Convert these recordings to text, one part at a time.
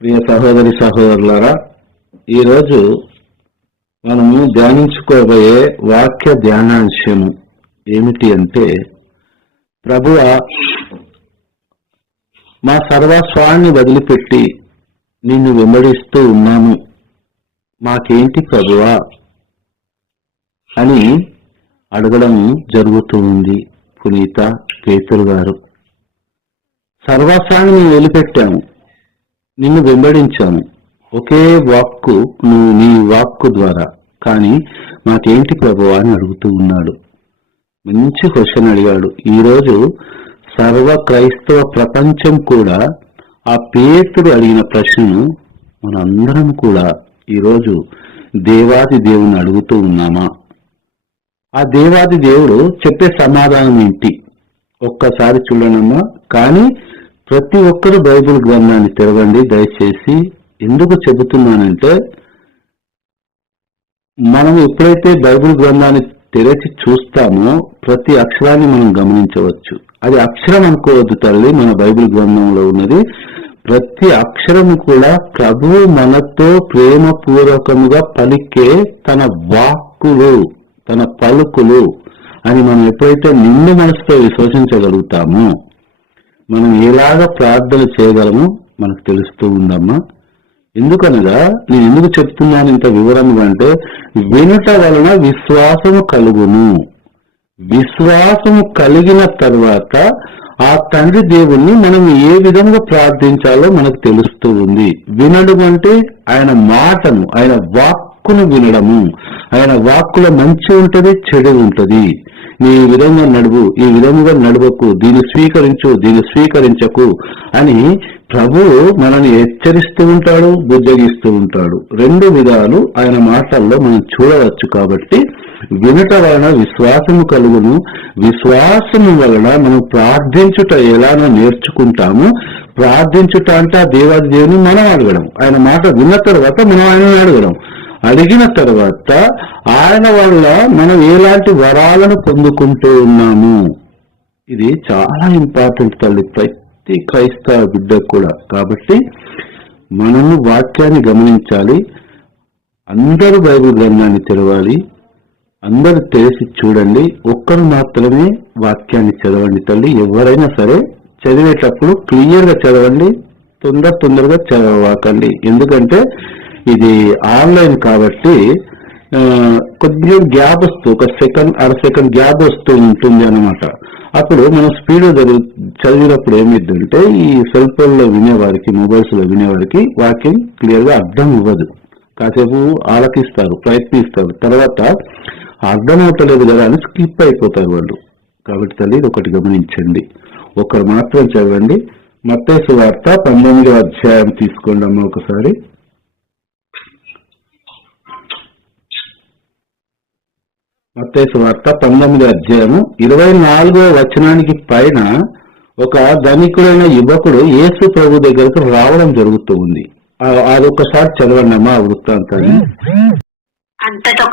ప్రియ సహోదరి సహోదరులారా, ఈరోజు మనము ధ్యానించుకోబోయే వాక్య ధ్యానాంశము ఏమిటి అంటే, ప్రభువా మా సర్వస్వాన్ని వదిలిపెట్టి నిన్ను వెంబడిస్తూ ఉన్నాము, మాకేంటి ప్రభువా అని అడగడం జరుగుతూ ఉంది. పునీత పేతురు గారు, సర్వస్వాన్ని మేము వదిలిపెట్టాము, నిన్ను వెంబడించాము, ఒకే వాక్కు నువ్వు నీ వాక్కు ద్వారా, కానీ మాకేంటి ప్రభువా అని అడుగుతూ ఉన్నాడు. మంచి క్వశ్చన్ అడిగాడు. ఈరోజు సర్వ క్రైస్తవ ప్రపంచం కూడా ఆ పేతుడు అడిగిన ప్రశ్నను మనందరం కూడా ఈరోజు దేవాది దేవుని అడుగుతూ ఉన్నామా? ఆ దేవాది దేవుడు చెప్పే సమాధానం ఏంటి ఒక్కసారి చూడనమ్మా. కానీ ప్రతి ఒక్కరు బైబిల్ గ్రంథాన్ని తెరవండి దయచేసి. ఎందుకు చెబుతున్నానంటే, మనం ఎప్పుడైతే బైబిల్ గ్రంథాన్ని తెరచి చూస్తామో ప్రతి అక్షరాన్ని మనం గమనించవచ్చు. అది అక్షరం అనుకోవద్దు తల్లి, మన బైబిల్ గ్రంథంలో ఉన్నది ప్రతి అక్షరము కూడా ప్రభువు మనతో ప్రేమపూర్వకముగా పలికే తన వాక్కులు, తన పలుకులు అని మనం ఎప్పుడైతే నిండు మనసుతో విశ్వసించగలుగుతామో మనం ఎలాగ ప్రార్థన చేయగలమో మనకు తెలుస్తూ ఉందమ్మా. ఎందుకనగా నేను ఎందుకు చెప్తున్నాను ఇంత వివరంగా అంటే, వినుట వలన విశ్వాసము కలుగును. విశ్వాసము కలిగిన తర్వాత ఆ తండ్రి దేవుణ్ణి మనం ఏ విధంగా ప్రార్థించాలో మనకు తెలుస్తూ ఉంది. వినడం అంటే ఆయన మాటను, ఆయన వాక్కును వినడము. ఆయన వాక్కులో మంచి ఉంటది, చెడు ఉంటది. నీ ఈ విధంగా నడువు, ఈ విధంగా నడవకు, దీన్ని స్వీకరించు, దీన్ని స్వీకరించకు అని ప్రభువు మనల్ని హెచ్చరిస్తూ ఉంటాడు, బుజ్జగిస్తూ ఉంటాడు. రెండు విధాలు ఆయన మాటల్లో మనం చూడవచ్చు. కాబట్టి వినుట వలన విశ్వాసము కలుగును. విశ్వాసము వలన మనం ప్రార్థించుట ఎలానో నేర్చుకుంటాము. ప్రార్థించుట అంటే ఆ దేవాది దేవుని మనం అడగడం, ఆయన మాట విన్న తర్వాత మనం ఆయనను అడగడం, అడిగిన తర్వాత ఆయన వల్ల మనం ఎలాంటి వరాలను పొందుకుంటూ ఉన్నాము. ఇది చాలా ఇంపార్టెంట్ తల్లి ప్రతి క్రైస్తవ బిడ్డకు కూడా. కాబట్టి మనము వాక్యాన్ని గమనించాలి. అందరూ బైబిల్ గ్రంథాన్ని తెరవాలి, అందరూ తెలిసి చూడండి. ఒక్కరు మాత్రమే వాక్యాన్ని చదవండి తల్లి. ఎవరైనా సరే చదివేటప్పుడు క్లియర్ గా చదవండి, తొందరగా చదవకండి. ఎందుకంటే ఇది ఆన్లైన్ కాబట్టి కొద్దిగా గ్యాప్ వస్తూ, ఒక సెకండ్ అర సెకండ్ గ్యాప్ వస్తూ ఉంటుంది అన్నమాట. అప్పుడు మనం స్పీడ్ చదివినప్పుడు ఏమిటంటే, ఈ సెల్ ఫోన్ లో వినేవారికి, మొబైల్స్ లో వినేవారికి వాక్యం క్లియర్ గా అర్థం ఇవ్వదు. కాసేపు ఆలకిస్తారు, ప్రయత్నిస్తారు, తర్వాత అర్థం అవటలేదు కదా అని స్కిప్ అయిపోతారు వాళ్ళు. కాబట్టి తల్లి ఒకటి గమనించండి, ఒకరు మాత్రం చదవండి. మత్తయి సువార్త 19వ అధ్యాయం తీసుకోండి అమ్మ ఒకసారి. మత్తయి సువార్త 19వ అధ్యాయము 24వ వచనానికి పైన ఒక ధనికుడైన యువకుడు యేసు ప్రభు దగ్గరకు రావడం జరుగుతూ ఉంది. అదొకసారి చదవండి అమ్మా ఆ వృత్తాంతాన్ని. అంతటా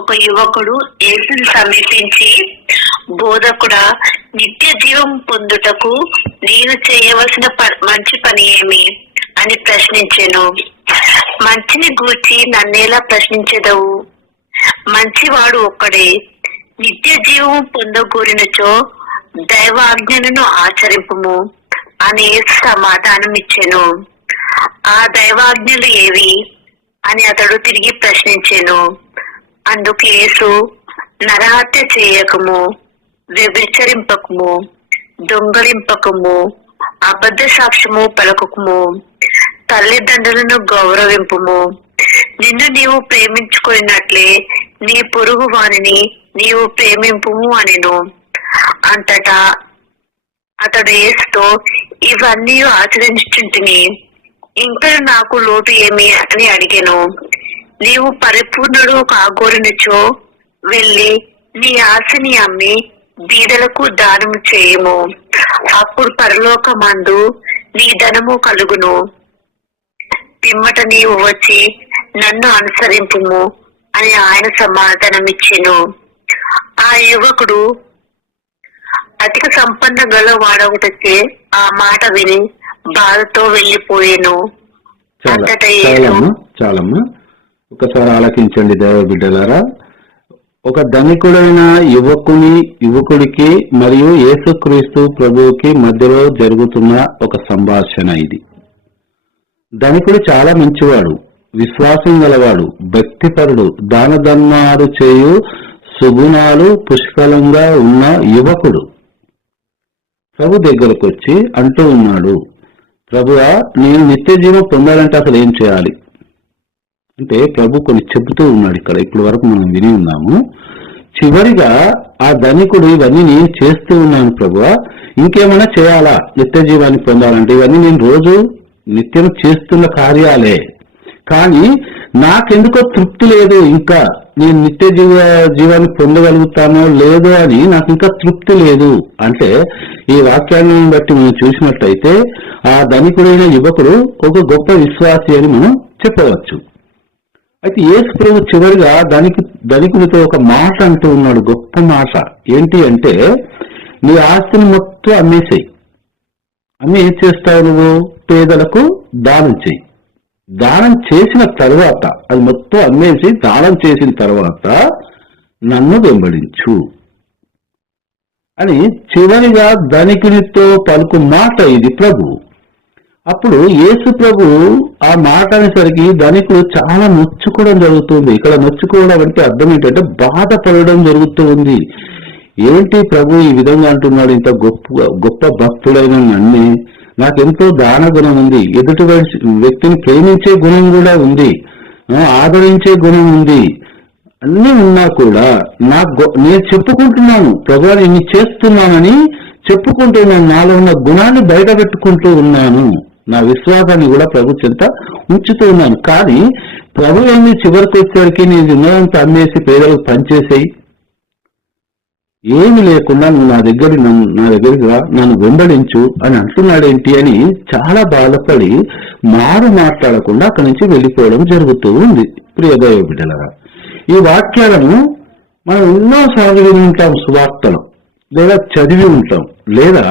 ఒక యువకుడు యేసుని సమీపించి, బోధకుడా, నిత్య జీవం పొందుటకు నేను చేయవలసిన మంచి పని ఏమి అని ప్రశ్నించెను. మంచిని గూర్చి నన్నేలా ప్రశ్నించెదవు? మంచివాడు ఒక్కడే. నిత్య జీవము పొందగోరినచో దైవాజ్ఞలను ఆచరింపుము అని సమాధానం ఇచ్చెను. ఆ దైవాజ్ఞలు ఏవి అని అతడు తిరిగి ప్రశ్నించెను. అందుకు యేసు, నరహత్య చేయకము, వ్యభిచరింపకము, దొంగలింపకము, అబద్ధ సాక్ష్యము పలకకము, తల్లిదండ్రులను గౌరవింపుము, నిన్ను నీవు ప్రేమించుకున్నట్లే నీ పొరుగు వానిని నీవు ప్రేమింపుము అనెను. అంతటా అతడు యేసుతో, ఇవన్నీ ఆచరించుచుంటిని, ఇంకా నాకు లోటు ఏమి అని అడిగాను. నీవు పరిపూర్ణుడు కాగోరినచో వెళ్ళి నీ ఆశని అమ్మి బీదలకు దానము చేయము, అప్పుడు పరలోకమందు నీ ధనము కలుగును. పిమ్మట నీవు వచ్చి నన్ను అనుసరింపుము అని ఆయన సమాధానం ఇచ్చెను. ఆ యువకుడు అధిక సంపన్న గల వాడవుటచే ఆ మాట విని బాధతో వెళ్లిపోయాను. చాలమ్మా ఒకసారి ఆలకించండి దైవ బిడ్డలారా. ఒక ధనికుడైన యువకుడికి మరియు యేసుక్రీస్తు ప్రభువుకి మధ్యలో జరుగుతున్న ఒక సంభాషణ ఇది. ధనికుడు చాలా మంచివాడు, విశ్వాసం గలవాడు, భక్తిపరుడు, దాన ధర్మాలు చేయు సుగుణాలు పుష్కలంగా ఉన్న యువకుడు ప్రభు దగ్గరకు వచ్చి అంటూ ఉన్నాడు, ప్రభువా నేను నిత్య జీవం పొందాలంటే అసలు ఏం చేయాలి అంటే ప్రభు కొన్ని చెబుతూ ఉన్నాడు. ఇక్కడ ఇప్పటి వరకు మనం విని ఉన్నాము. చివరిగా ఆ ధనికుడు ఇవన్నీ నేను చేస్తూ ఉన్నాను ప్రభువా, ఇంకేమైనా చేయాలా నిత్య జీవాన్ని పొందాలంటే? ఇవన్నీ నేను రోజు నిత్యం చేస్తున్న కార్యాలే, కానీ నాకెందుకో తృప్తి లేదు, ఇంకా నేను నిత్య జీవాన్ని పొందగలుగుతానో లేదో అని నాకు ఇంకా తృప్తి లేదు. అంటే ఈ వాక్యాన్ని బట్టి మనం చూసినట్లయితే ఆ ధనికుడైన యువకుడు ఒక గొప్ప విశ్వాసి అని మనం చెప్పవచ్చు. అయితే యేసు ప్రభు చివరిగా ధనికునితో ఒక మాట అంటూ ఉన్నాడు, గొప్ప మాట. ఏంటి అంటే, నీ ఆస్తిని మొత్తం అమ్మేసేయి, అమ్మి ఏం చేస్తావు నువ్వు? పేదలకు దానం చేయి. దానం చేసిన తర్వాత, అది మొత్తం అమ్మేసి దానం చేసిన తర్వాత నన్ను వెంబడించు అని చివరిగా ధనికునితో పలుకు మాట ఇది ప్రభు. అప్పుడు యేసు ప్రభు ఆ మాట అనేసరికి ధనికుడు చాలా నొచ్చుకోవడం జరుగుతుంది. ఇక్కడ నొచ్చుకోవడం అంటే అర్థం ఏంటంటే బాధపడడం జరుగుతూ ఉంది. ఏంటి ప్రభు ఈ విధంగా అంటున్నాడు? ఇంత గొప్ప భక్తుడైన నన్నే, నాకెంతో దాన గుణం ఉంది, ఎదుటి వ్యక్తిని ప్రేమించే గుణం కూడా ఉంది, ఆదరించే గుణం ఉంది, అన్ని ఉన్నా కూడా నేను చెప్పుకుంటున్నాను ప్రభు నేను చేస్తున్నానని చెప్పుకుంటున్నాను, నాలో ఉన్న గుణాన్ని బయట పెట్టుకుంటూ ఉన్నాను, నా విశ్వాసాన్ని కూడా ప్రభు చెంత ఉంచుతూ ఉన్నాను. కానీ ప్రభు ఏంది చివరికి వచ్చేసరికి నేను ఉన్నదంతా అమ్మేసి పేదలకు పనిచేసేయి, ఏమి లేకుండా నువ్వు నా దగ్గరికి నన్ను వెంబడించు అని అంటున్నాడేంటి అని చాలా బాధపడి మాట్లాడకుండా అక్కడి నుంచి వెళ్ళిపోవడం జరుగుతూ ఉంది. ప్రియ దైవ బిడ్డలారా, ఈ వాక్యాలను మనం ఎన్నోసార్లు విని ఉంటాం, సువార్తలు లేదా చదివి ఉంటాం, లేదా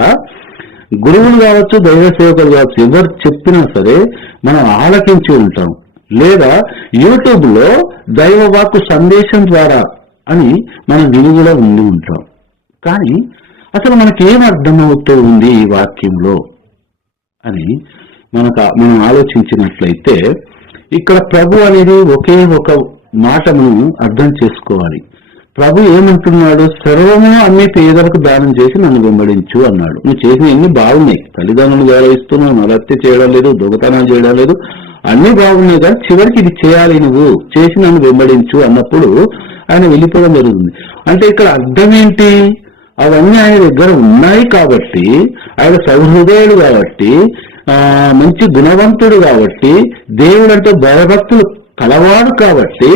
గురువులు కావచ్చు, దైవ సేవకులు కావచ్చు, ఎవరు చెప్పినా సరే మనం ఆలకించి ఉంటాం, లేదా యూట్యూబ్ లో దైవ వాక్కు సందేశం ద్వారా అని మనం విని కూడా ఉండి ఉంటాం. కానీ అసలు మనకేం అర్థమవుతూ ఉంది ఈ వాక్యంలో అని మనం ఆలోచించినట్లయితే ఇక్కడ ప్రభు అనేది ఒకే ఒక మాట మనం అర్థం చేసుకోవాలి. ప్రభు ఏమంటున్నాడు? సర్వము అన్ని పేదలకు దానం చేసి నన్ను వెంబడించు అన్నాడు. నువ్వు చేసిన ఎన్ని బాగున్నాయి, తల్లిదండ్రులు గౌరవిస్తున్నావు, నరహత్య చేయడం లేదు, దొంగతనాలు చేయడం లేదు, అన్ని బాగున్నాయి, కానీ చివరికి ఇది చేయాలి, నువ్వు చేసి నన్ను వెంబడించు అన్నప్పుడు ఆయన వెళ్ళిపోవడం జరుగుతుంది. అంటే ఇక్కడ అర్థం ఏంటి? అవన్నీ ఆయన దగ్గర ఉన్నాయి కాబట్టి, ఆయన సౌహృదయుడు కాబట్టి, మంచి గుణవంతుడు కాబట్టి, దేవుడు అంటే భయభక్తులు కలవాడు కాబట్టి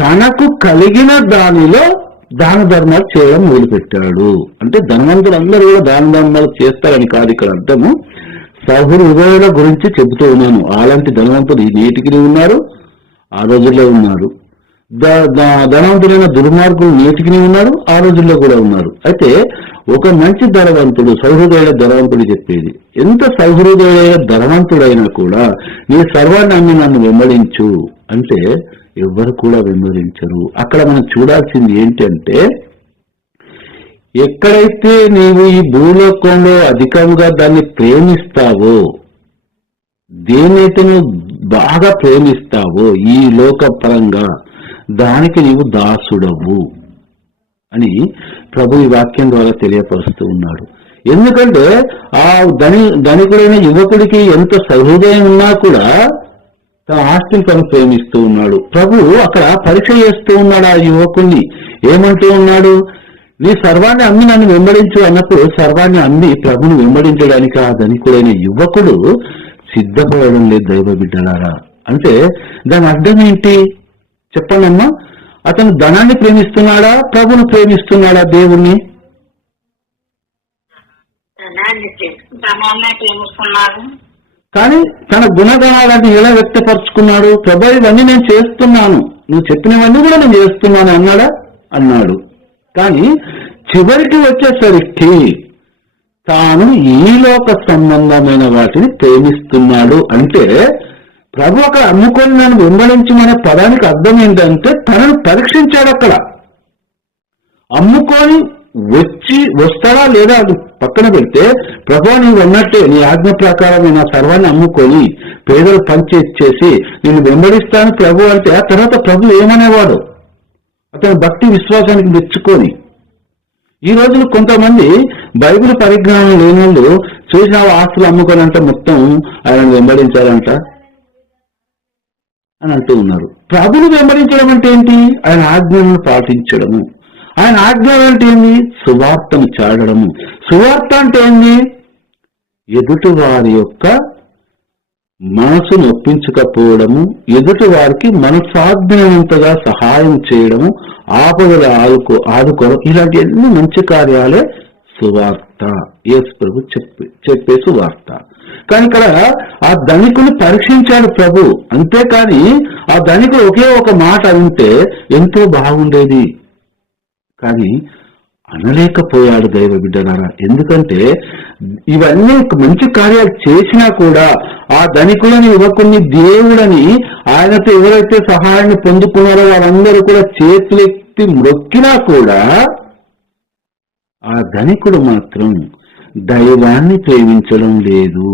తనకు కలిగిన దానిలో దాన ధర్మాలు చేయడం మొదలుపెట్టాడు. అంటే ధనవంతులు అందరూ కూడా దాన ధర్మాలు చేస్తారని కాదు ఇక్కడ అర్థము. సహృదయుల గురించి చెబుతూ ఉన్నాను. అలాంటి ధనవంతులు నేటికి ఉన్నారు, ఆ రోజుల్లో ఉన్నారు. ధనవంతులైన దుర్మార్గులు నేటికి ఉన్నారు, ఆ రోజుల్లో కూడా ఉన్నారు. అయితే ఒక మంచి ధనవంతుడు, సౌహృదయుల ధనవంతుడు చెప్పేది, ఎంత సౌహృదయ ధనవంతుడైనా కూడా నీ సర్వాన్ని అమ్మి నన్ను వెంబడించు అంటే ఎవ్వరు కూడా వెంబడించరు. అక్కడ మనం చూడాల్సింది ఏంటంటే, ఎక్కడైతే నీవు ఈ భూలోకంలో అధికంగా దాన్ని ప్రేమిస్తావో, దేనైతే నువ్వు బాగా ప్రేమిస్తావో ఈ లోక పరంగా, దానికి నీవు దాసుడవు అని ప్రభు ఈ వాక్యం ద్వారా తెలియపరుస్తూ ఉన్నాడు. ఎందుకంటే ఆ ధనికుడైన యువకుడికి ఎంత సహృదయం ఉన్నా కూడా తన ఆస్తిని తను ప్రేమిస్తూ ఉన్నాడు. ప్రభు అక్కడ పరీక్ష చేస్తూ ఉన్నాడు ఆ యువకుణ్ణి. ఏమంటూ ఉన్నాడు? నీ సర్వాన్ని అమ్మి నన్ను వెంబడించు అన్నప్పుడు సర్వాన్ని అమ్మి ప్రభుని వెంబడించడానికి ఆ ధనికుడైన యువకుడు సిద్ధపడడం లేదు. దైవ బిడ్డలారా, అంటే దాని అర్థం ఏంటి చెప్పండి అమ్మా? అతను ధనాన్ని ప్రేమిస్తున్నాడా, ప్రభుని ప్రేమిస్తున్నాడా, దేవుణ్ణి? కానీ తన గుణగణాలను ఎలా వ్యక్తపరుచుకున్నాడు? ప్రభు ఇవన్నీ నేను చేస్తున్నాను, నువ్వు చెప్పినవన్నీ కూడా నేను చేస్తున్నాను అన్నాడా? అన్నాడు. కానీ చివరికి వచ్చేసరికి తాను ఈ లోక సంబంధమైన వాటిని ప్రేమిస్తున్నాడు. అంటే ప్రభు అక్కడ అమ్ముకొని నన్ను వెంబడించమనే పదానికి అర్థం ఏంటంటే తనను పరీక్షించాడు. అక్కడ అమ్ముకొని వస్తాడా లేదా అది పక్కన పెడితే, ప్రభు నీవు అన్నట్టే నీ ఆజ్ఞ ప్రకారం నా సర్వాన్ని అమ్ముకొని పేదలు పంచేసి నేను వెంబడిస్తాను ప్రభు అంటే, ఆ తర్వాత ప్రభు ఏమనేవాడు అతని భక్తి విశ్వాసానికి మెచ్చుకొని. ఈ రోజులు కొంతమంది బైబిల్ పరిజ్ఞానం లేని వాళ్ళు చూసిన ఆస్తులు అమ్ముకోనంట మొత్తం ఆయన వెంబడించాలంట అని అంటూ ఉన్నారు. ప్రభుని వెంబడించడం అంటే ఏంటి? ఆయన ఆజ్ఞలను పాటించడము. ఆయన ఆజ్ఞలు అంటే ఏంది? సువార్తను చాడడము. సువార్త అంటే ఏంది? ఎదుటి వారి యొక్క మనసును ఒప్పించకపోవడము, ఎదుటి వారికి మనసాధ్యమైనంతగా సహాయం చేయడము, ఆపదలు ఆదుకోవడం, ఇలాంటి అన్ని మంచి కార్యాలే సువార్త. యేసు ప్రభు చెప్పే సువార్త. కానీ ఇక్కడ ఆ ధనికుని పరీక్షించాడు ప్రభు. అంతేకాని ఆ ధనికుడు ఒకే ఒక మాట అంటే ఎంతో బాగుండేది, కానీ అనలేకపోయాడు దైవ బిడ్డలారా. ఎందుకంటే ఇవన్నీ మంచి కార్యాలు చేసినా కూడా ఆ ధనికులని యువకుని దేవుడని ఆయనతో ఎవరైతే సహాయాన్ని పొందుకున్నారో వారందరూ కూడా చేతులెత్తి మొక్కినా కూడా ఆ ధనికుడు మాత్రం దైవాన్ని ప్రేమించడం లేదు,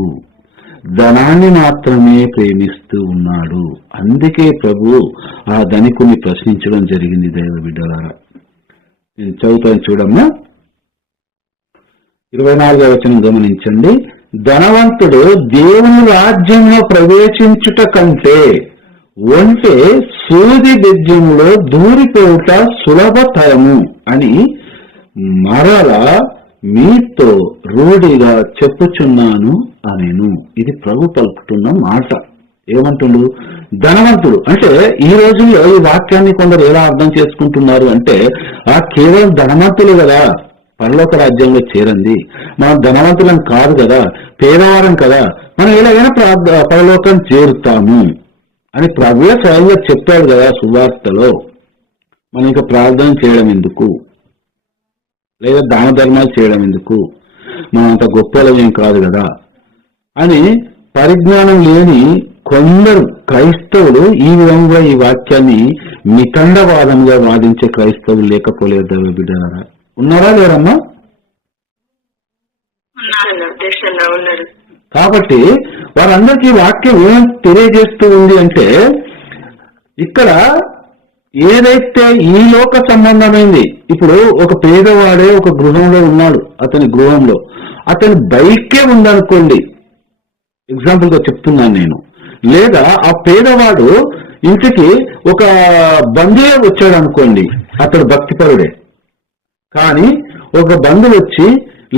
ధనాన్ని మాత్రమే ప్రేమిస్తూ ఉన్నాడు. అందుకే ప్రభు ఆ ధనికుని ప్రశ్నించడం జరిగింది. దైవ బిడ్డలారా, నేను చదువుతాను చూడమ్మా. 24వ వచనం గమనించండి. ధనవంతుడు దేవుని రాజ్యంలో ప్రవేశించుట కంటే ఒంటే సూది బెజ్జంలో దూరిపోవుట సులభతరము అని మరలా మీతో రూఢిగా చెప్పుచున్నాను అనేను. ఇది ప్రభు పలుకుతున్న మాట. ఏమంటుడు? ధనవంతుడు అంటే ఈ రోజుల్లో ఈ వాక్యాన్ని కొందరు ఎలా అర్థం చేసుకుంటున్నారు అంటే, కేవలం ధనవంతులు కదా పరలోక రాజ్యంలో చేరండి, మనం ధనవంతులం కాదు కదా, పేదవారం కదా, మనం ఎలాగైనా పరలోకం చేరుతాము అని ప్రభువే స్వయంగా చెప్పాడు కదా సువార్తలో. మనం ఇంకా ప్రార్థన చేయడం ఎందుకు, లేదా దాన ధర్మాలు చేయడం ఎందుకు, మనం అంత గొప్పలమేం కాదు కదా అని పరిజ్ఞానం లేని కొందరు క్రైస్తవులు ఈ విధంగా ఈ వాక్యాన్ని మితండవాదంగా వాదించే క్రైస్తవులు లేకపోలేదు. దైవ బిడ్డలారా, ఉన్నారా లేరమ్మా? కాబట్టి వారందరికీ వాక్యం ఏం తెలియజేస్తూ ఉంది అంటే, ఇక్కడ ఏదైతే ఈ లోక సంబంధమైంది, ఇప్పుడు ఒక పేదవాడే ఒక గృహంలో ఉన్నాడు, అతని గృహంలో అతని బైకే ఉందనుకోండి, ఎగ్జాంపుల్ గా చెప్తున్నాను నేను, లేదా ఆ పేదవాడు ఇంటికి ఒక బంధువే వచ్చాడు అనుకోండి, అతడు భక్తిపరుడే, కానీ ఒక బంధువు వచ్చి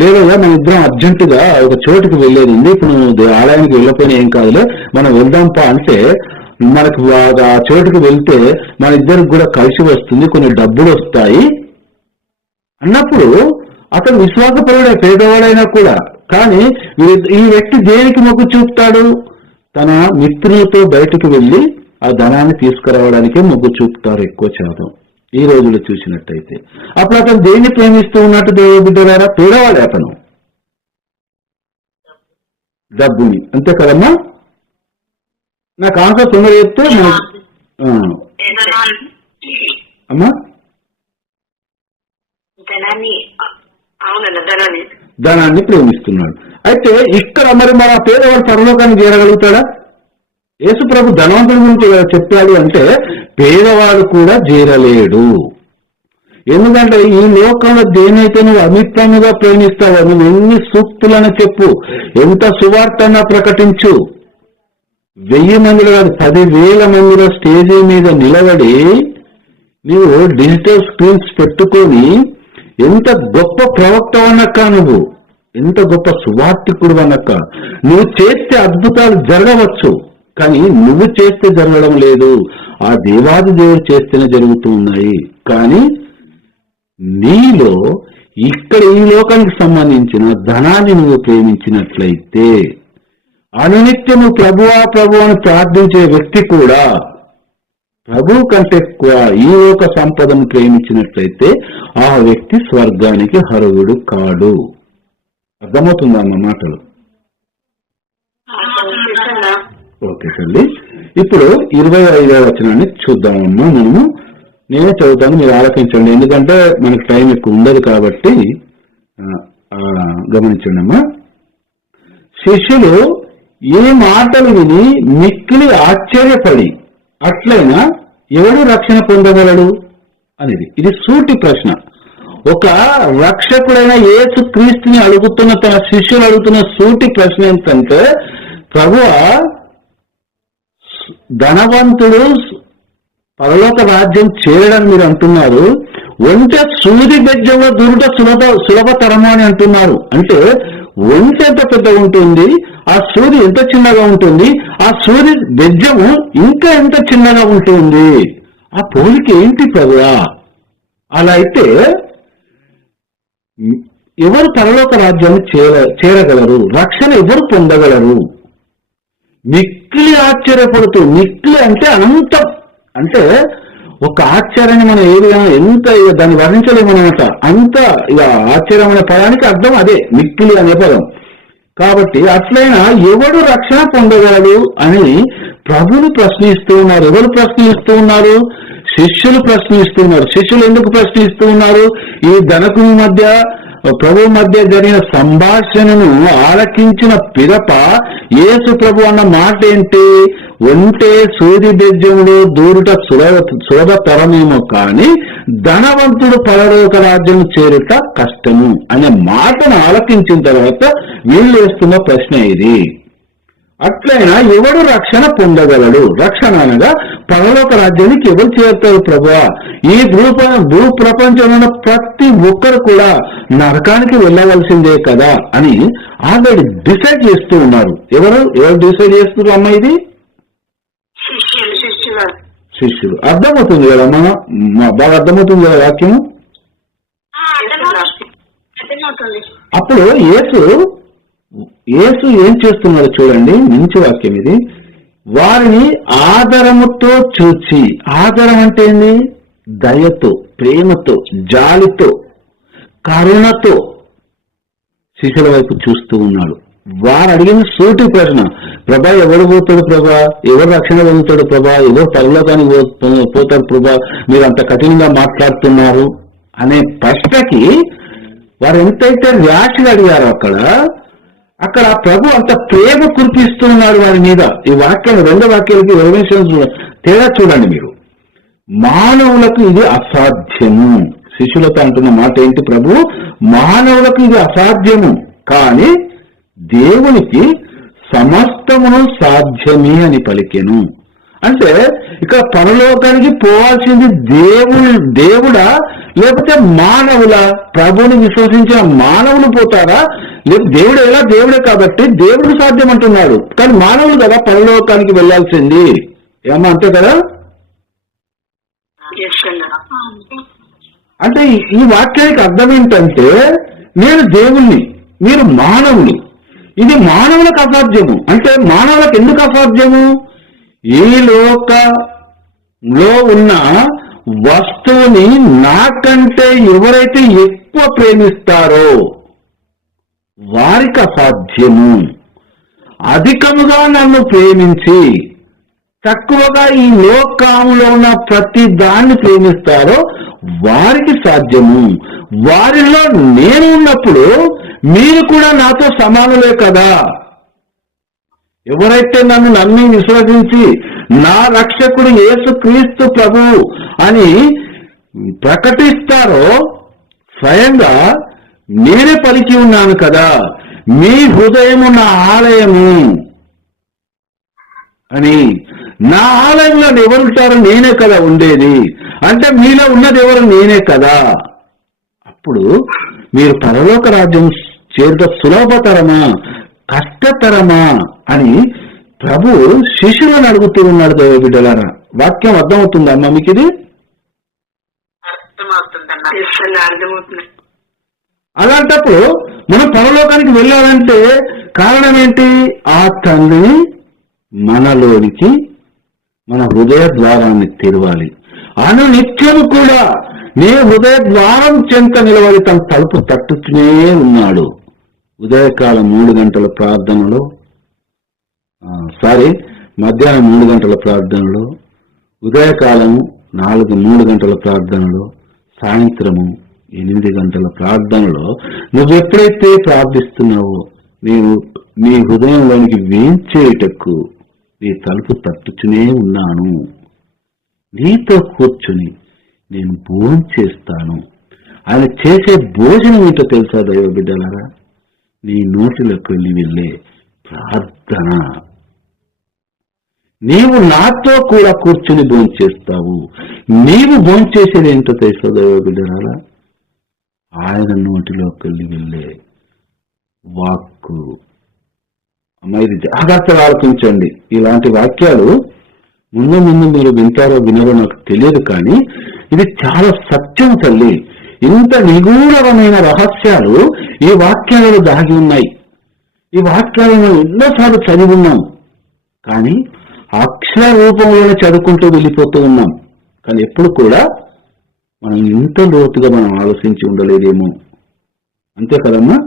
లేదా మన ఇద్దరం అర్జెంటుగా ఒక చోటుకి వెళ్ళేది ఉంది, ఇప్పుడు నువ్వు ఆలయానికి వెళ్ళకపోయినా ఏం కాదులే మనం వెళ్దాంపా అంటే, మనకు ఆ చోటుకి వెళ్తే మన ఇద్దరికి కూడా కలిసి వస్తుంది, కొన్ని డబ్బులు వస్తాయి అన్నప్పుడు అతను విశ్వాసపరుడే, పేదవాడైనా కూడా. కానీ ఈ వ్యక్తి దేనికి మొగ్గు చూపుతాడు? తన మిత్రులతో బయటకు వెళ్లి ఆ ధనాన్ని తీసుకురావడానికే మొగ్గు చూపుతారు ఎక్కువ శాతం ఈ రోజుల్లో చూసినట్టయితే. అప్పుడు అతను దేన్ని ప్రేమిస్తూ ఉన్నట్టు దేవ బిడ్డలారా? పేదవాడే అతను, డబ్బుని. అంతే కదమ్మా? నాకు ఆన్సర్ తొందర చెప్తే అమ్మా. ధనాన్ని ప్రేమిస్తున్నాడు. అయితే ఇక్కడ మరి మన పేదవాడు పరలోకాన్ని చేరగలుగుతాడా? యేసు ప్రభు ధనవంతుడి గురించి చెప్పాడు అంటే పేదవాడు కూడా చేరలేడు. ఎందుకంటే ఈ లోకంలో దేనైతే నువ్వు అమితముగా ప్రేమిస్తావో, నువ్వు ఎన్ని సూక్తులను చెప్పు, ఎంత సువార్తన ప్రకటించు, 1000 మందిలో కాదు 10,000 మందిలో స్టేజీ మీద నిలబడి నువ్వు డిజిటల్ స్క్రీన్స్ పెట్టుకొని ఎంత గొప్ప ప్రవక్త అన్నక్క, నువ్వు ఎంత గొప్ప సువార్తికుడు అన్నక్క, నువ్వు చేస్తే అద్భుతాలు జరగవచ్చు, కానీ నువ్వు చేస్తే జరగడం లేదు, ఆ దేవాది దేవుడు చేస్తేనే జరుగుతూ ఉన్నాయి. కానీ నీలో ఇక్కడ ఈ లోకానికి సంబంధించిన ధనాన్ని నువ్వు ప్రేమించినట్లయితే, అనునిత్యము ప్రభువా ప్రభు అని ప్రార్థించే వ్యక్తి కూడా ప్రభు కంటే ఎక్కువ ఈ లోక సంపదను ప్రేమించినట్లయితే ఆ వ్యక్తి స్వర్గానికి అర్హుడు కాడు. అర్థమవుతుందా అన్న మాటలు? ఓకే తల్లి. ఇప్పుడు 25వ వచనాన్ని చూద్దామమ్మా. నేనే చదువుతాను, మీరు ఆలోచించండి, ఎందుకంటే మనకి టైం ఎక్కువ ఉండదు కాబట్టి గమనించండి అమ్మా. శిష్యులు ఈ మాటలు విని మిక్కిలి ఆశ్చర్యపడి, అట్లయినా ఎవడు రక్షణ పొందగలడు అనేది ఇది సూటి ప్రశ్న. ఒక రక్షకుడైన యేసు క్రీస్తుని అడుగుతున్న తన శిష్యులు అడుగుతున్న సూటి ప్రశ్న ఏంటంటే, ప్రభువా, ధనవంతుడు పరలోక రాజ్యం చేరడం మీరు అంటున్నారు, ఒంటె సూది బెజ్జంలో దూరుట సులభతరమా అని అంటున్నారు. అంటే ఒంటె ఎంత పెద్దగా ఉంటుంది, ఆ సూది ఎంత చిన్నగా ఉంటుంది, ఆ సూది బెజ్జము ఇంకా ఎంత చిన్నగా ఉంటుంది. ఆ పోలిక ఏంటి ప్రభువా? అలా అయితే ఎవరు పరలోక రాజ్యాన్ని చేరగలరు, రక్షణ ఎవరు పొందగలరు? మిక్కిలి ఆశ్చర్యపడుతూ, మిక్కిలి అంటే అనంతం, అంటే ఒక ఆశ్చర్యాన్ని మనం ఏదైనా ఎంత దాన్ని వర్ణించలేమన్నమాట. అంత ఇక ఆశ్చర్యమైన పదానికి అర్థం అదే, మిక్కిలి అనే పదం. కాబట్టి అట్లయినా ఎవడు రక్షణ పొందగలడు అని ప్రభుని ప్రశ్నిస్తూ ఉన్నారు. ఎవరు ప్రశ్నిస్తూ ఉన్నారు? శిష్యులు ప్రశ్నిస్తూ ఉన్నారు. శిష్యులు ఎందుకు ప్రశ్నిస్తూ ఉన్నారు? ఈ ధనకుని మధ్య ప్రభు మధ్య జరిగిన సంభాషణను ఆలకించిన పిదప యేసు ప్రభు అన్న మాట ఏంటి? ఒంటే సూది బెజ్జములు దూరుట సులభతరమేమో కానీ ధనవంతుడు పరలోక రాజ్యం చేరుట కష్టము అనే మాటను ఆలకించిన తర్వాత వీళ్ళు వేస్తున్న ప్రశ్న ఇది. అట్లయినా ఎవడు రక్షణ పొందగలడు? రక్షణ అనగా పరలోక రాజ్యానికి ఎవరు చేరుతారు ప్రభువా? ఈ భూ ప్రపంచంలో ప్రతి ఒక్కరు కూడా నరకానికి వెళ్ళవలసిందే కదా అని ఆల్రెడీ డిసైడ్ చేస్తూ ఉన్నారు. ఎవరు డిసైడ్ చేస్తున్నారు అమ్మ? ఇది శిష్యులు. అర్థమవుతుంది కదా అమ్మ? బాగా అర్థమవుతుంది కదా వాక్యం? అప్పుడు యేసు ఏం చేస్తున్నాడు చూడండి, మంచి వాక్యం ఇది. వారిని ఆదరముతో చూచి, ఆదరం అంటే ఏంది? దయతో, ప్రేమతో, జాలితో, కరుణతో శిష్యుల వైపు చూస్తూ ఉన్నాడు. వారు అడిగిన సూటి ప్రశ్న, ప్రభా ఎవరు పోతాడు ప్రభా? ఎవరు రక్షణ పొందుతాడు ప్రభా? ఎవరు పరలోకానికి పోతాడు ప్రభా? మీరు అంత కఠినంగా మాట్లాడుతున్నారు అనే ప్రశ్నకి వారు ఎంతైతే ర్యాష్గా అడిగారో అక్కడ ప్రభు అంత ప్రేమ కురిపిస్తూ ఉన్నాడు వారి మీద. ఈ వాక్యాలు, రెండు వాక్యాలకి రెవల్యూషన్ తేడా చూడండి మీరు. మానవులకు ఇది అసాధ్యము. శిష్యులతో అంటున్న మాట ఏంటి ప్రభు? మానవులకు ఇది అసాధ్యము, కానీ దేవునికి సమస్తమును సాధ్యమే అని పలికెను. అంటే ఇక్కడ పరలోకానికి పోవాల్సింది దేవుడా లేకపోతే మానవుల? ప్రభుని విశ్వసించిన మానవులు పోతారా? లేదు, దేవుడే కాబట్టి దేవుడు సాధ్యం అంటున్నాడు, కానీ మానవులు కదా పరలోకానికి వెళ్లాల్సింది. ఏమన్నా అంతే కదా? అంటే ఈ వాక్యానికి అర్థం ఏంటంటే, నేను దేవుణ్ణి, మీరు మానవులు. ఇది మానవులకు అసాధ్యము. అంటే మానవులకు ఎందుకు అసాధ్యము? ఈ లోకంలో ఉన్న వస్తువుని నాకంటే ఎవరైతే ఎక్కువ ప్రేమిస్తారో వారికి అసాధ్యము. అధికముగా నన్ను ప్రేమించి తక్కువగా ఈ లోకంలో ఉన్న ప్రతి దాన్ని ప్రేమిస్తారో వారికి సాధ్యము. వారిలో నేను ఉన్నప్పుడు మీరు కూడా నాతో సమానులే కదా. ఎవరైతే నన్ను నమ్మి విశ్వసించి నా రక్షకుడు యేసు క్రీస్తు ప్రభువు అని ప్రకటిస్తారో స్వయంగా నేనే పలికి ఉన్నాను కదా, మీ హృదయము నా ఆలయము అని. నా ఆలయంలో ఎవరుంటారో నేనే కదా ఉండేది. అంటే మీలో ఉన్నది ఎవరు? నేనే కదా. అప్పుడు మీరు పరలోక రాజ్యం చేరుట సులభతరమా కష్టతరమా అని ప్రభు శిష్యులను అడుగుతూ ఉన్నాడు. దేవ బిడ్డలారా, వాక్యం అర్థమవుతుందా అమ్మా మీకు? ఇది అలాంటప్పుడు మనం పరలోకానికి వెళ్ళాలంటే కారణం ఏంటి? ఆ తండ్రిని మనలోనికి, మన హృదయ ద్వారాన్ని తెరవాలి. నిత్యము కూడా నీ హృదయ ద్వారం చెంత నిలబడి తన తలుపు తట్టుతూనే ఉన్నాడు. ఉదయకాలం 3 గంటల ప్రార్థనలో మధ్యాహ్నం 3 గంటల ప్రార్థనలో, ఉదయకాలము 3 గంటల ప్రార్థనలో, సాయంత్రము 8 గంటల ప్రార్థనలో నువ్వెప్పుడైతే ప్రార్థిస్తున్నావో నీవు నీ హృదయంలోనికి వేంచేటకు నీ తలుపు తట్టుచునే ఉన్నాను. నీతో కూర్చుని నేను భోజనం చేస్తాను. ఆయన చేసే భోజనం ఏంటో తెలుసా దైవ బిడ్డలారా? నీ నోటిలోకి వెళ్ళే ప్రార్థన. నీవు నాతో కూడా కూర్చుని భోజనం చేస్తావు. నీవు భోజనం చేసేది ఏంటో తెలుసా దైవ బిడ్డలారా? ఆయన నోటిలోకి వెళ్ళే వాక్కు. అమ్మాయి జాగ్రత్తగా ఆలోచించండి. ఇలాంటి వాక్యాలు ముందు మీరు వింటారో వినరో నాకు తెలియదు, కానీ ఇది చాలా సత్యం తల్లి. ఇంత నిగూఢమైన రహస్యాలు ఈ వాక్యాలలో దాగి ఉన్నాయి. ఈ వాక్యాలను ఎన్నోసార్లు చదివి ఉన్నాం, కానీ అక్షర రూపంలోనే చదువుకుంటూ వెళ్ళిపోతూ ఉన్నాం. కానీ ఎప్పుడు కూడా మనం ఇంత లోతుగా మనం ఆలోచించి ఉండలేదేమో. అంతే కదమ్మా?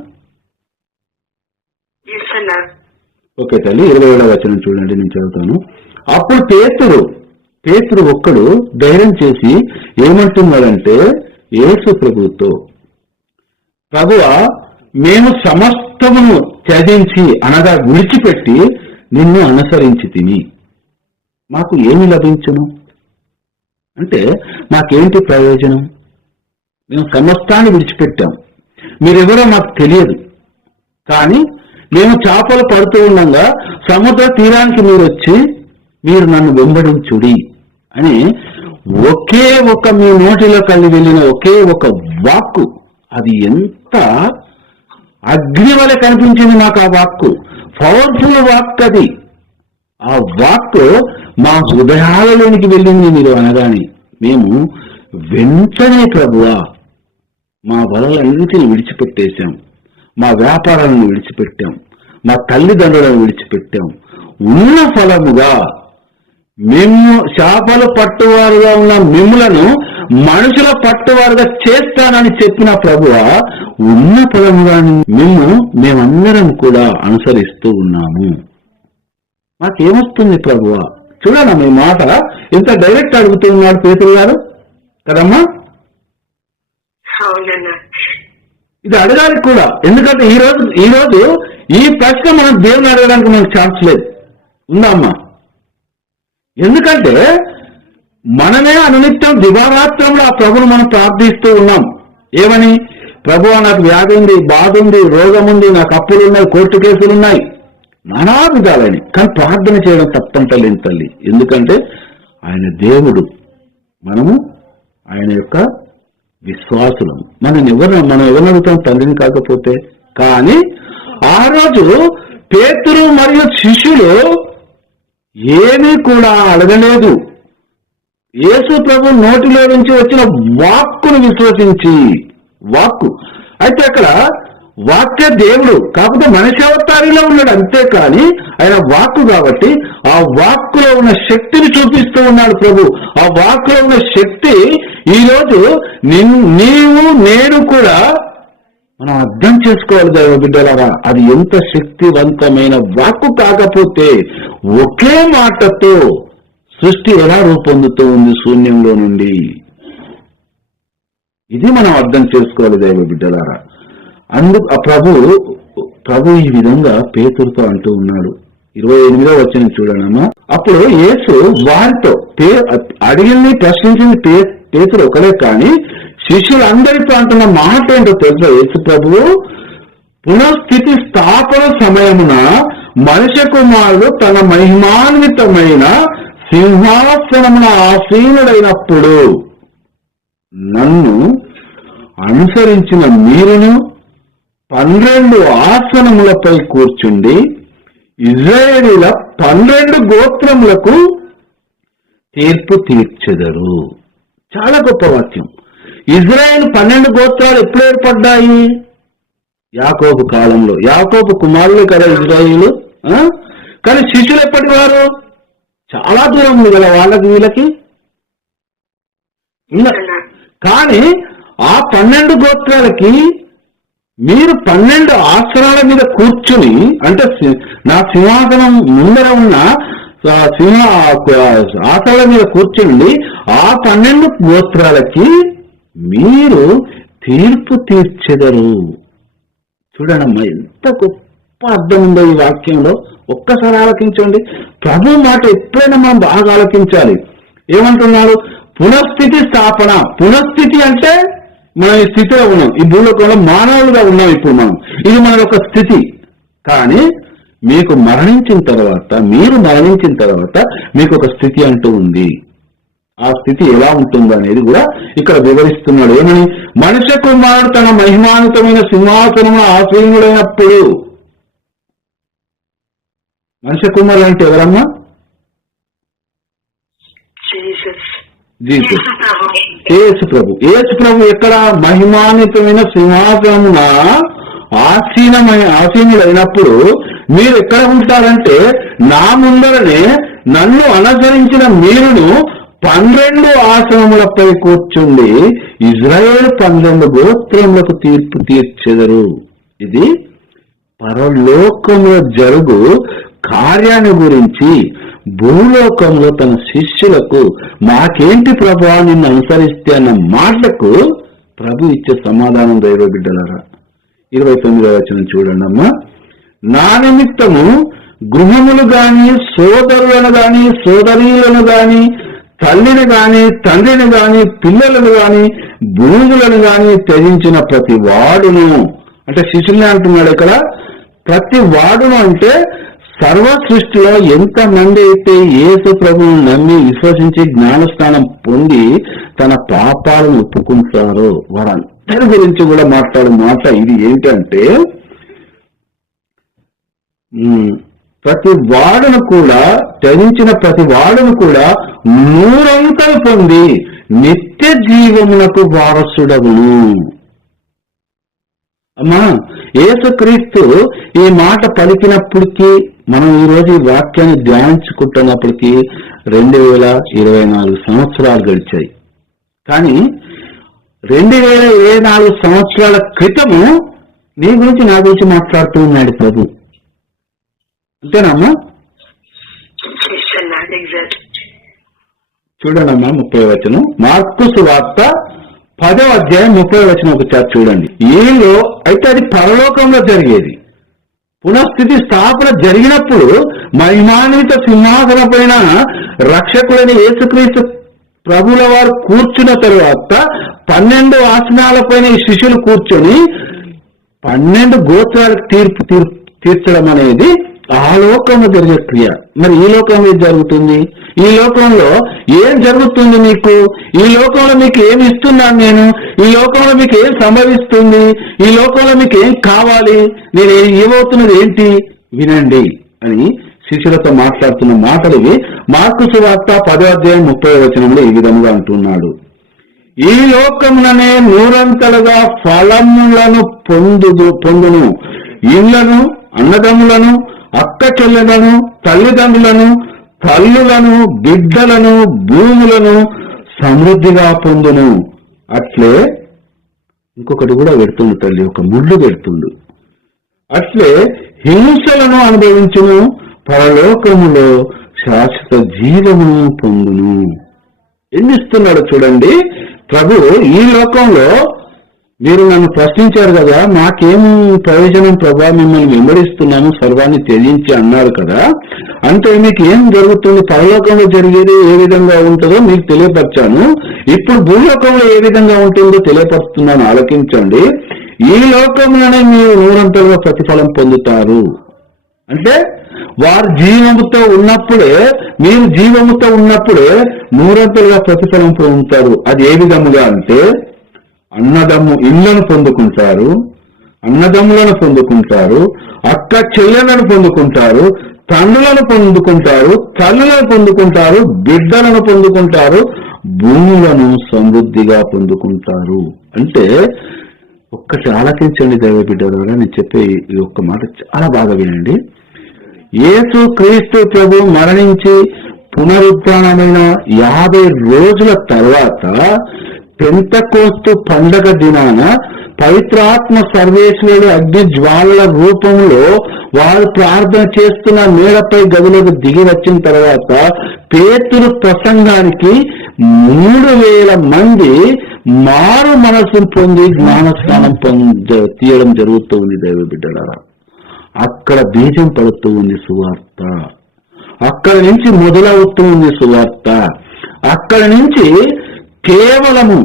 ఓకే తల్లి, 27వ వచనం చూడండి, నేను చదువుతాను. అప్పుడు పేతురు ఒక్కడు ధైర్యం చేసి ఏమంటున్నాడంటే యేసు ప్రభువుతో, ప్రభువా, మేము సమస్తమును త్యజించి అనగా విడిచిపెట్టి నిన్ను అనుసరించి తిని మాకు ఏమి లభించును? అంటే మాకేంటి ప్రయోజనం? మేము సమస్తాన్ని విడిచిపెట్టాం, మీరెవరో మాకు తెలియదు, కానీ మేము చేపలు పడుతూ ఉండగా సముద్ర తీరానికి మీరు వచ్చి మీరు నన్ను వెంబడించుడి అని ఒకే ఒక మీ నోటిలో కలిగి వెళ్ళిన ఒకే ఒక వాక్కు, అది ఎంత అగ్ని వలె కనిపించింది నాకు. ఆ వాక్కు పవర్ఫుల్ వాక్. అది ఆ వాక్ మా హృదయాలలోనికి వెళ్ళింది మీరు అనగానే మేము వెంటనే ప్రభువా మా వలలన్నిటిని విడిచిపెట్టేశాం, మా వ్యాపారాలను విడిచిపెట్టాం, మా తల్లిదండ్రులను విడిచిపెట్టాం. ఉన్న ఫలముగా మేము చేపలు పట్టువారుగా ఉన్న మిమ్ములను మనుషుల పట్టువారుగా చేస్తానని చెప్పిన ప్రభువా, ఉన్న ఫలముగా మేమందరం కూడా అనుసరిస్తూ ఉన్నాము. మాకేమొస్తుంది ప్రభువా? చూడనా మీ మాట ఇంత డైరెక్ట్ అడుగుతూ ఉన్నాడు పేతురు గారు కదమ్మా. ఇది అడగాలి కూడా, ఎందుకంటే ఈ రోజు ఈ ప్రశ్న మనం దేవుని అడగడానికి మనకు ఛాన్స్ లేదు, ఉందా అమ్మా? ఎందుకంటే మనమే అనునిత్యం దివారాత్రంలో ఆ ప్రభును మనం ప్రార్థిస్తూ ఉన్నాం. ఏమని? ప్రభువా, నాకు వ్యాధి ఉంది, బాధ ఉంది, రోగం ఉంది, నాకు అప్పులు ఉన్నాయి, కోర్టు కేసులు ఉన్నాయి, నానా విధాలని. కానీ ప్రార్థన చేయడం తప్పంటలేని తల్లి. ఎందుకంటే ఆయన దేవుడు, మనము ఆయన యొక్క విశ్వాసులం. మనం ఎవరిని అడుగుతాం? తండ్రిని కాకపోతే. కానీ ఆ రోజు పేతురు మరియు శిష్యులు ఏమీ కూడా అడగలేదు. యేసు ప్రభు నోటిలో నుంచి వచ్చిన వాక్కును విశ్వసించి. వాక్కు అయితే అక్కడ వాక్య దేవుడు కాకపోతే మనిషి అవతారిలో ఉన్నాడు, అంతేకాని ఆయన వాక్కు కాబట్టి ఆ వాక్కులో ఉన్న శక్తిని చూపిస్తూ ఉన్నాడు ప్రభు. ఆ వాక్కులో ఉన్న శక్తి ఈరోజు నీవు నేను కూడా మనం అర్థం చేసుకోవాలి దైవ బిడ్డలారా. అది ఎంత శక్తివంతమైన వాక్కు కాకపోతే ఒకే మాటతో సృష్టి ఎలా రూపొందుతూ ఉంది శూన్యంలో నుండి. ఇది మనం అర్థం చేసుకోవాలి దైవ బిడ్డలారా. అందుకు ఆ ప్రభు ఈ విధంగా పేతురుతో అంటూ ఉన్నాడు. 28వ వచనం చూడనమ్మా. అప్పుడు యేసు వారితో అడిగింది ప్రశ్నించింది పేతురు ఒకడే, కానీ శిష్యులందరితో అంటున్న మాట ఏంటో తెలుసా? యేసు ప్రభువు పునఃస్థితి స్థాపన సమయమున మనుష్య కుమారుడు తన మహిమాన్వితమైన సింహాసనమున ఆసీనుడైనప్పుడు నన్ను అనుసరించిన మీరును 12 ఆసనములపై కూర్చుండి ఇశ్రాయేలీయుల 12 గోత్రములకు తీర్పు తీర్చెదరు. చాలా గొప్ప వాక్యం. ఇశ్రాయేలు 12 గోత్రాలు ఎప్పుడు ఏర్పడ్డాయి? యాకోబు కాలంలో. యాకోబు కుమారులు కదా ఇశ్రాయేలు. కానీ శిష్యులు ఎప్పటి వారు? చాలా దూరం ఉంది కదా వాళ్ళకి వీళ్ళకి. కానీ ఆ 12 గోత్రాలకి మీరు 12 ఆసనాల మీద కూర్చుని, అంటే నా సింహాసనం ముందర ఉన్న ఆసనాల మీద కూర్చుండి ఆ 12 గోత్రాలకి మీరు తీర్పు తీర్చెదరు. చూడండమ్మా, ఎంత గొప్ప అర్థం ఉందో ఈ వాక్యంలో. ఒక్కసారి ఆలకించండి. ప్రభు మాట ఎప్పుడైనా మనం బాగా ఆలకించాలి. ఏమంటున్నాడు? పునఃస్థితి స్థాపన. పునఃస్థితి అంటే మనం ఈ స్థితిలో ఉన్నాం, ఈ భూలోకంలో మానవులుగా ఉన్నాం ఇప్పుడు మనం. ఇది మన ఒక స్థితి. కానీ మీకు మరణించిన తర్వాత, మీరు మరణించిన తర్వాత మీకు ఒక స్థితి అంటూ ఉంది. ఆ స్థితి ఎలా ఉంటుందో అనేది కూడా ఇక్కడ వివరిస్తున్నాడు. ఏమని? మనుష్య కుమారుడు తన మహిమాన్వితమైన సింహాసనము ఆసీనుడైనప్పుడు. మనుష్య కుమారుడు అంటే ఎవరమ్మా? జీసస్, యేసు ప్రభు. యేసు ప్రభు ఎక్కడ? మహిమాన్వితమైన సింహాసనమున ఆసీనుడైనప్పుడు మీరు ఎక్కడ ఉంటారంటే, నా ముందరనే నన్ను అనుసరించిన మీరును 12 ఆసనములపై కూర్చుండి ఇజ్రాయేల్ 12 గోత్రములకు తీర్పు తీర్చెదరు. ఇది పరలోకంలో జరుగు కార్యాన్ని గురించి భూలోకంలో తన శిష్యులకు మాకేంటి ప్రభువా నిన్ను అనుసరిస్తే అన్న మాటలకు ప్రభు ఇచ్చే సమాధానం దైవ బిడ్డలారా. 29వ వచనం చూడండి అమ్మా. నా నిమిత్తము గృహములు గాని, సోదరులను గాని, సోదరీలను గాని, తల్లిని గాని, తండ్రిని గాని, పిల్లలను గాని, భూములను గాని త్యజించిన ప్రతి వాడును, అంటే శిష్యుల్ని అంటున్నాడు ఇక్కడ. ప్రతి వాడును అంటే సర్వ సృష్టిలో ఎంతమంది అయితే యేసు ప్రభువును నమ్మి విశ్వసించి జ్ఞానస్నానం పొంది తన పాపాలను ఒప్పుకుంటారో వారందరి గురించి కూడా మాట్లాడే మాట ఇది. ఏంటంటే ప్రతి వాడును కూడా, త్యజించిన ప్రతి వాడును కూడా 100 అంతలు పొంది నిత్య జీవమునకు వారసుడవును. అమ్మా, యేసుక్రీస్తు ఈ మాట పలికినప్పటికీ, మనం ఈరోజు ఈ వాక్యాన్ని ధ్యానించుకుంటున్నప్పటికీ 2024 సంవత్సరాలు గడిచాయి. కానీ 2024 సంవత్సరాల క్రితము నీ గురించి, నా గురించి మాట్లాడుతూ ఉన్నాడు ప్రభు. అంతేనమ్మా? చూడండమ్మా 30వ వచనం, మార్కు సువార్త 10వ అధ్యాయం 30వ వచనం ఒకసారి చూడండి. ఏలో అయితే అది పరలోకంలో జరిగేది. పునఃస్థితి స్థాపన జరిగినప్పుడు మహిమాన్విత సింహాసన పైన రక్షకుడైన యేసుక్రీస్తు ప్రభుల వారు కూర్చున్న తరువాత 12 ఆసనాలపైన ఈ శిష్యులు కూర్చొని 12 గోత్రాలకు తీర్పు తీర్చడం అనేది ఆ లోకంలో జరిగే క్రియ. మరి ఈ లోకంలో ఏం జరుగుతుంది? ఈ లోకంలో ఏం జరుగుతుంది మీకు? ఈ లోకంలో మీకు ఏమి ఇస్తున్నాను నేను? ఈ లోకంలో మీకు ఏం సంభవిస్తుంది? ఈ లోకంలో మీకు ఏం కావాలి? నేను ఏమవుతున్నది ఏంటి? వినండి అని శిష్యులతో మాట్లాడుతున్న మాటలు ఇవి. మార్కు సువార్త 10వ అధ్యాయం 30వ వచనంలో ఈ విధంగా అంటున్నాడు. ఈ లోకముననే 100 అంతలుగా ఫలములను పొందును. ఇళ్లను, అన్నదమ్ములను, అక్క చెల్లెలను, తల్లిదండ్రులను, తల్లులను, బిడ్డలను, భూములను సమృద్ధిగా పొందును. అట్లే ఇంకొకటి కూడా పెడుతుండు తల్లి, ఒక ముళ్ళు పెడుతుండు. అట్లే హింసలను అనుభవించును, పరలోకములో శాశ్వత జీవమును పొందును. ఏం ఇస్తున్నాడు చూడండి ప్రభు. ఈ లోకంలో మీరు నన్ను ప్రశ్నించారు కదా, మాకేం ప్రయోజనం ప్రభా, మిమ్మల్ని వెంబడిస్తున్నాము సర్వాన్ని త్యజించి అన్నారు కదా, అంటే మీకు ఏం జరుగుతుంది? పరలోకంలో జరిగేది ఏ విధంగా ఉంటుందో మీకు తెలియపరచాను. ఇప్పుడు భూలోకంలో ఏ విధంగా ఉంటుందో తెలియపరుస్తున్నాను, ఆలకించండి. ఈ లోకంలోనే మీరు 100 అంతలుగా ప్రతిఫలం పొందుతారు. అంటే వారు జీవముతో ఉన్నప్పుడే, మీరు జీవముతో ఉన్నప్పుడే 100 అంతలుగా ప్రతిఫలం పొందుతారు. అది ఏ విధముగా అంటే ఇళ్లను పొందుకుంటారు, అన్నదమ్ములను పొందుకుంటారు, అక్క చెల్లెలను పొందుకుంటారు, తండ్రులను పొందుకుంటారు, తల్లులను పొందుకుంటారు, బిడ్డలను పొందుకుంటారు, భూములను సమృద్ధిగా పొందుకుంటారు. అంటే ఒక్కటి ఆలకించండి దైవ బిడ్డలారా, నేను చెప్పే ఈ ఒక్క మాట చాలా బాగా వినండి. యేసు క్రీస్తు ప్రభు మరణించి పునరుద్ధానమైన 50 రోజుల తర్వాత పెంతెకోస్తు పండగ దినాన పవిత్రాత్మ సర్వేశ్వరుడు అగ్ని జ్వాలల రూపంలో వారు ప్రార్థన చేస్తున్న మేడపై గదిలోకి దిగి వచ్చిన తర్వాత పేతురు ప్రసంగానికి 3000 మంది మారు మనసును పొంది జ్ఞానస్నానం తీయడం జరుగుతూ ఉంది దైవ బిడ్డలారా. అక్కడ బీజం పడుతూ ఉంది సువార్త, అక్కడి నుంచి మొదలవుతూ ఉంది సువార్త. అక్కడి నుంచి కేవలము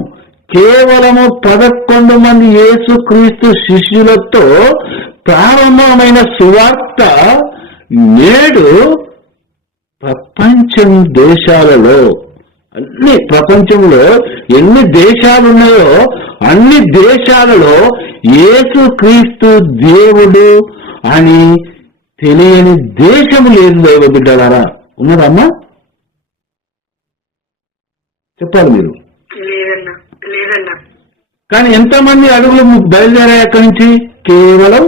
11 మంది యేసుక్రీస్తు శిష్యులతో ప్రారంభమైన సువార్త నేడు ప్రపంచంలో ఎన్ని దేశాలు ఉన్నాయో అన్ని దేశాలలో యేసుక్రీస్తు దేవుడు అని తెలియని దేశము లేదు దైవ బిడ్డలారా. ఉన్నదమ్మా? చెప్పాలి మీరు. కానీ ఎంతమంది అడుగులు బయలుదేరాయి అక్కడి నుంచి? కేవలం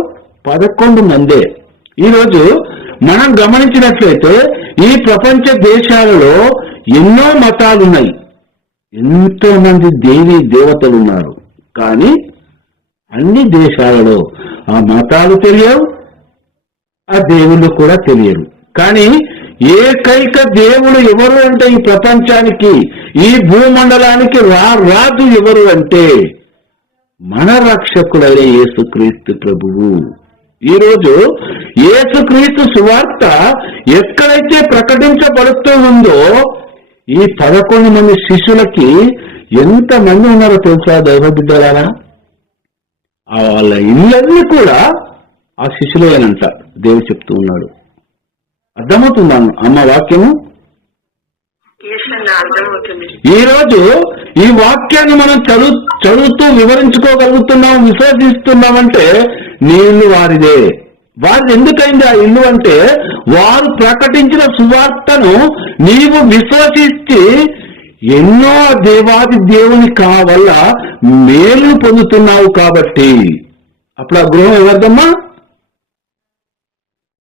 11 మందే. ఈరోజు మనం గమనించినట్లయితే ఈ ప్రపంచ దేశాలలో ఎన్నో మతాలున్నాయి, ఎంతో మంది దేవీ దేవతలు ఉన్నారు. కానీ అన్ని దేశాలలో ఆ మతాలు తెలియవు, ఆ దేవుళ్ళు కూడా తెలియరు. కానీ ఏకైక దేవుడు ఎవరు అంటే ఈ ప్రపంచానికి, ఈ భూమండలానికి రాజు ఎవరు అంటే మన రక్షకుడైన యేసుక్రీస్తు ప్రభువు. ఈరోజు యేసుక్రీస్తు సువార్త ఎక్కడైతే ప్రకటించబడుతూ ఉందో ఈ 11 మంది శిష్యులకి ఎంతమంది ఉన్నారో తెలుసా దైవ బిడ్డలారా? వాళ్ళ ఇళ్ళన్నీ కూడా ఆ శిష్యులేనంట దేవుడు చెప్తూ ఉన్నాడు. అర్థమవుతుందా అమ్మ వాక్యము? ఈరోజు ఈ వాక్యాన్ని మనం చదువుతూ వివరించుకోగలుగుతున్నాం, విశ్వసిస్తున్నామంటే నీ ఇల్లు వారిదే. వారిది ఎందుకైంది ఆ ఇల్లు అంటే వారు ప్రకటించిన సువార్తను నీవు విశ్వసించి ఎన్నో దేవాది దేవుని వల్ల మేలు పొందుతున్నావు కాబట్టి. అప్పుడు ఆ గృహం ఎవరిదమ్మా?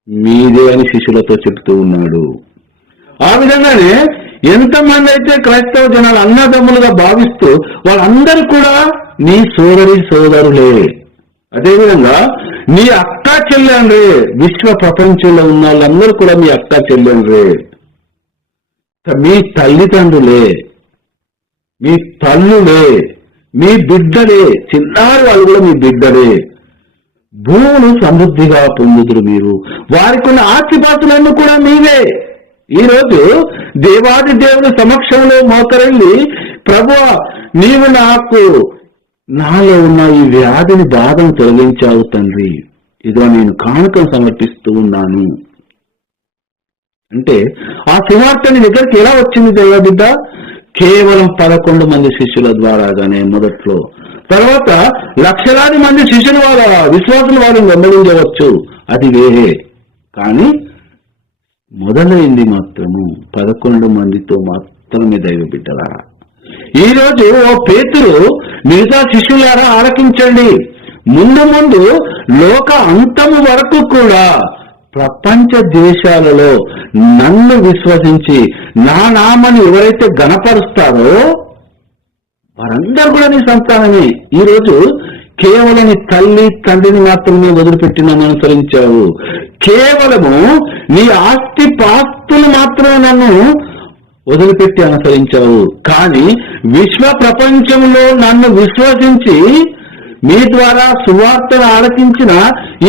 మీదే అని శిష్యులతో చెప్తూ ఉన్నాడు. ఆ విధంగానే ఎంతమంది అయితే క్రైస్తవ జనాలు అన్నదమ్ములుగా భావిస్తూ వాళ్ళందరూ కూడా నీ సోదరులే. అదేవిధంగా నీ అక్క చెల్లెండ్రే. విశ్వ ప్రపంచంలో ఉన్న వాళ్ళందరూ కూడా మీ అక్క చెల్లెండ్రే, మీ తల్లిదండ్రులే, మీ తల్లులే, మీ బిడ్డలే. చిన్నారి వాళ్ళు కూడా మీ బిడ్డలే. భూములు సమృద్ధిగా పొందుదురు మీరు. వారికి ఉన్న ఆస్తిపాస్తులన్నీ కూడా మీవే. ఈరోజు దేవాది దేవుని సమక్షంలో మోకరెళ్ళి, ప్రభువా నీవు నాలో ఉన్న ఈ వ్యాధిని బాధను తొలగించావు తండ్రి, ఇదో నేను కానుకను సమర్పిస్తూ ఉన్నాను అంటే ఆ సువార్త నీ దగ్గరికి ఎలా వచ్చింది దైవ బిడ్డ? కేవలం 11 మంది శిష్యుల ద్వారాగానే మొదట్లో. తర్వాత లక్షలాది మంది శిష్యులు వాళ్ళ విశ్వాసులు వారిని వెంబడించవచ్చు, అది వేరే. కానీ మొదలైంది మాత్రము 11 మందితో మాత్రమే దైవ బిడ్డలారా. ఈరోజు ఓ పేతురు మిగతా శిష్యులారా ఆలకించండి. ముందు లోక అంతము వరకు కూడా ప్రపంచ దేశాలలో నన్ను విశ్వసించి నా నామాన్ని ఎవరైతే గణపరుస్తారో వారందరూ కూడా నీ సంతానమే. ఈరోజు కేవలం నీ తల్లి తండ్రిని మాత్రమే వదిలిపెట్టి నన్ను అనుసరించావు. కేవలము నీ ఆస్తి పాస్తులు మాత్రమే నన్ను వదిలిపెట్టి అనుసరించావు. కానీ విశ్వ ప్రపంచంలో నన్ను విశ్వసించి మీ ద్వారా సువార్తను ఆలకించిన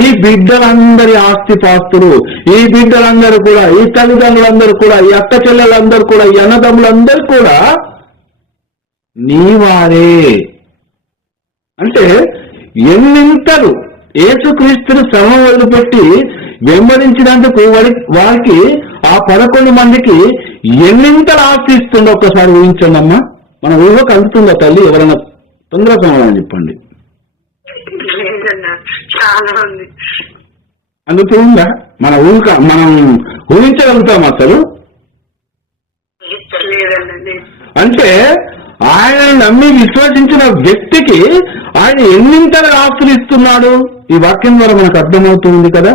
ఈ బిడ్డలందరి ఆస్తిపాస్తులు, ఈ బిడ్డలందరూ కూడా, ఈ తల్లిదండ్రులందరూ కూడా, ఈ అక్క చెల్లెలందరూ కూడా, ఈ అన్నదమ్ములందరూ కూడా నీవారే. అంటే ఎన్నింతలు యేసుక్రీస్తును శ్రమ వదిలిపెట్టి వెంబడించినందుకు వారికి ఆ 11 మందికి ఎన్నింతలు ఆస్తి ఇస్తుందో ఒక్కసారి ఊహించండి అమ్మా. మన ఊహకు అందుతుందా తల్లి? ఎవరైనా తొందరగా సమాధానం చెప్పండి. అందుతుందా? మనం ఊహించగలుగుతాం అసలు? అంటే ఆయన నమ్మి విశ్వసించిన వ్యక్తికి ఆయన ఎన్నింతలు ఆస్తులు ఇస్తున్నాడు ఈ వాక్యం ద్వారా మనకు అర్థమవుతుంది కదా.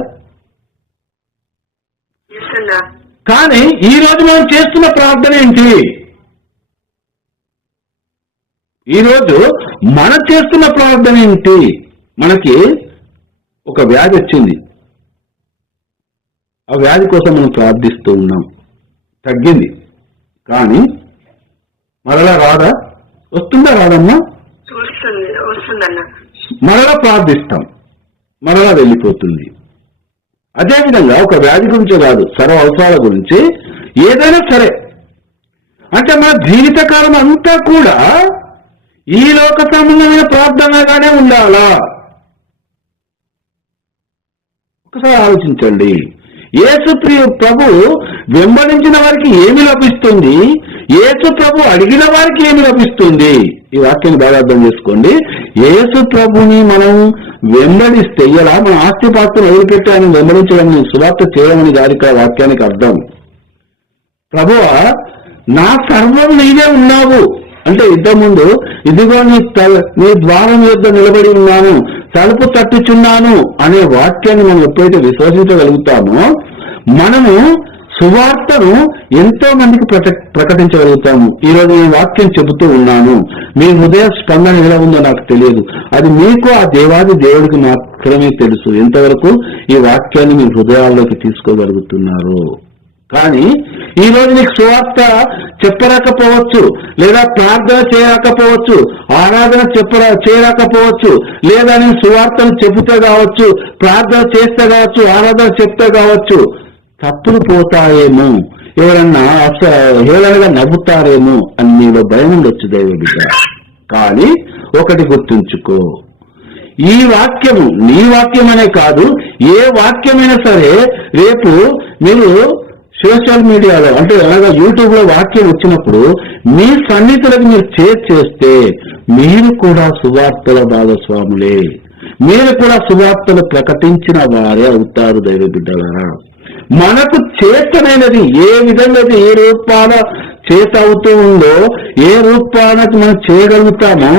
కానీ ఈ రోజు మనం చేస్తున్న ప్రార్థన ఏంటి? ఈరోజు మనం చేస్తున్న ప్రార్థన ఏంటి? మనకి ఒక వ్యాధి వచ్చింది, ఆ వ్యాధి కోసం మనం ప్రార్థిస్తూ ఉన్నాం, తగ్గింది, కానీ మరలా రాదా? వస్తుందా రాదమ్మా? వస్తుందన్న. మరలా ప్రార్థిస్తాం, మరలా వెళ్ళిపోతుంది. అదేవిధంగా ఒక వ్యాధి గురించి కాదు, సర్వ అవసరాల గురించి ఏదైనా సరే, అంటే మన జీవితకాలం అంతా కూడా ఈ లోక సంబంధమైన ప్రార్థనగానే ఉండాలా? ఒకసారి ఆలోచించండి. యేసు ప్రభు వెంబడించిన వారికి ఏమి లభిస్తుంది? యేసు ప్రభు అడిగిన వారికి ఏమి లభిస్తుంది? ఈ వాక్యాన్ని బాగా అర్థం చేసుకోండి. యేసు ప్రభుని మనం వెంబడిస్తే ఇలా మన ఆస్తిపాస్తులు వదిలిపెట్టి ఆయన వెంబడించడం, సువార్త చేయమని గారికి ఆ వాక్యానికి అర్థం. ప్రభువా, నా సర్వం నీవే ఉన్నావు అంటే ఇంతకుముందు ఇదిగో నీ ద్వారం యొద్ద నిలబడి ఉన్నాను, తలుపు తట్టుచున్నాను అనే వాక్యాన్ని మనం ఎప్పుడైతే విశ్వసించగలుగుతామో మనము సువార్తను ఎంతో మందికి ప్రకటించగలుగుతాము. ఈరోజు నేను వాక్యం చెబుతూ ఉన్నాను, మీ హృదయ స్పందన ఎలా ఉందో నాకు తెలియదు, అది మీకు ఆ దేవాది దేవుడికి మాత్రమే తెలుసు ఎంతవరకు ఈ వాక్యాన్ని మీ హృదయాల్లోకి తీసుకోగలుగుతున్నారు. కానీ ఈ రోజు నీకు సువార్త చెప్పరాకపోవచ్చు, లేదా ప్రార్థన చేయరాకపోవచ్చు, ఆరాధన చేయరాకపోవచ్చు, లేదా నేను సువార్తను చెబుతే కావచ్చు, ప్రార్థన చేస్తే కావచ్చు, ఆరాధన చెప్తే కావచ్చు, తప్పులు పోతాయేమో, ఎవరన్నా హేళనగా నవ్వుతారేమో అని నీలో భయం ఉండొచ్చు దైవ బిడ్డ. కానీ ఒకటి గుర్తుంచుకో, ఈ వాక్యము నీ వాక్యం అనే కాదు, ఏ వాక్యమైనా సరే రేపు మీరు సోషల్ మీడియాలో అంటే అలాగా యూట్యూబ్ లో వాక్యం వచ్చినప్పుడు మీ సన్నిధులకు మీరు చేస్తే మీరు కూడా సువార్తల భాగస్వాములే, మీరు కూడా సువార్తలు ప్రకటించిన వారే అవుతారు దైవ బిడ్డలారా. మనకు చేతనైనది ఏ విధంగా ఏ రూపాన చేత అవుతూ ఉందో, ఏ రూపాన మనం చేయగలుగుతామో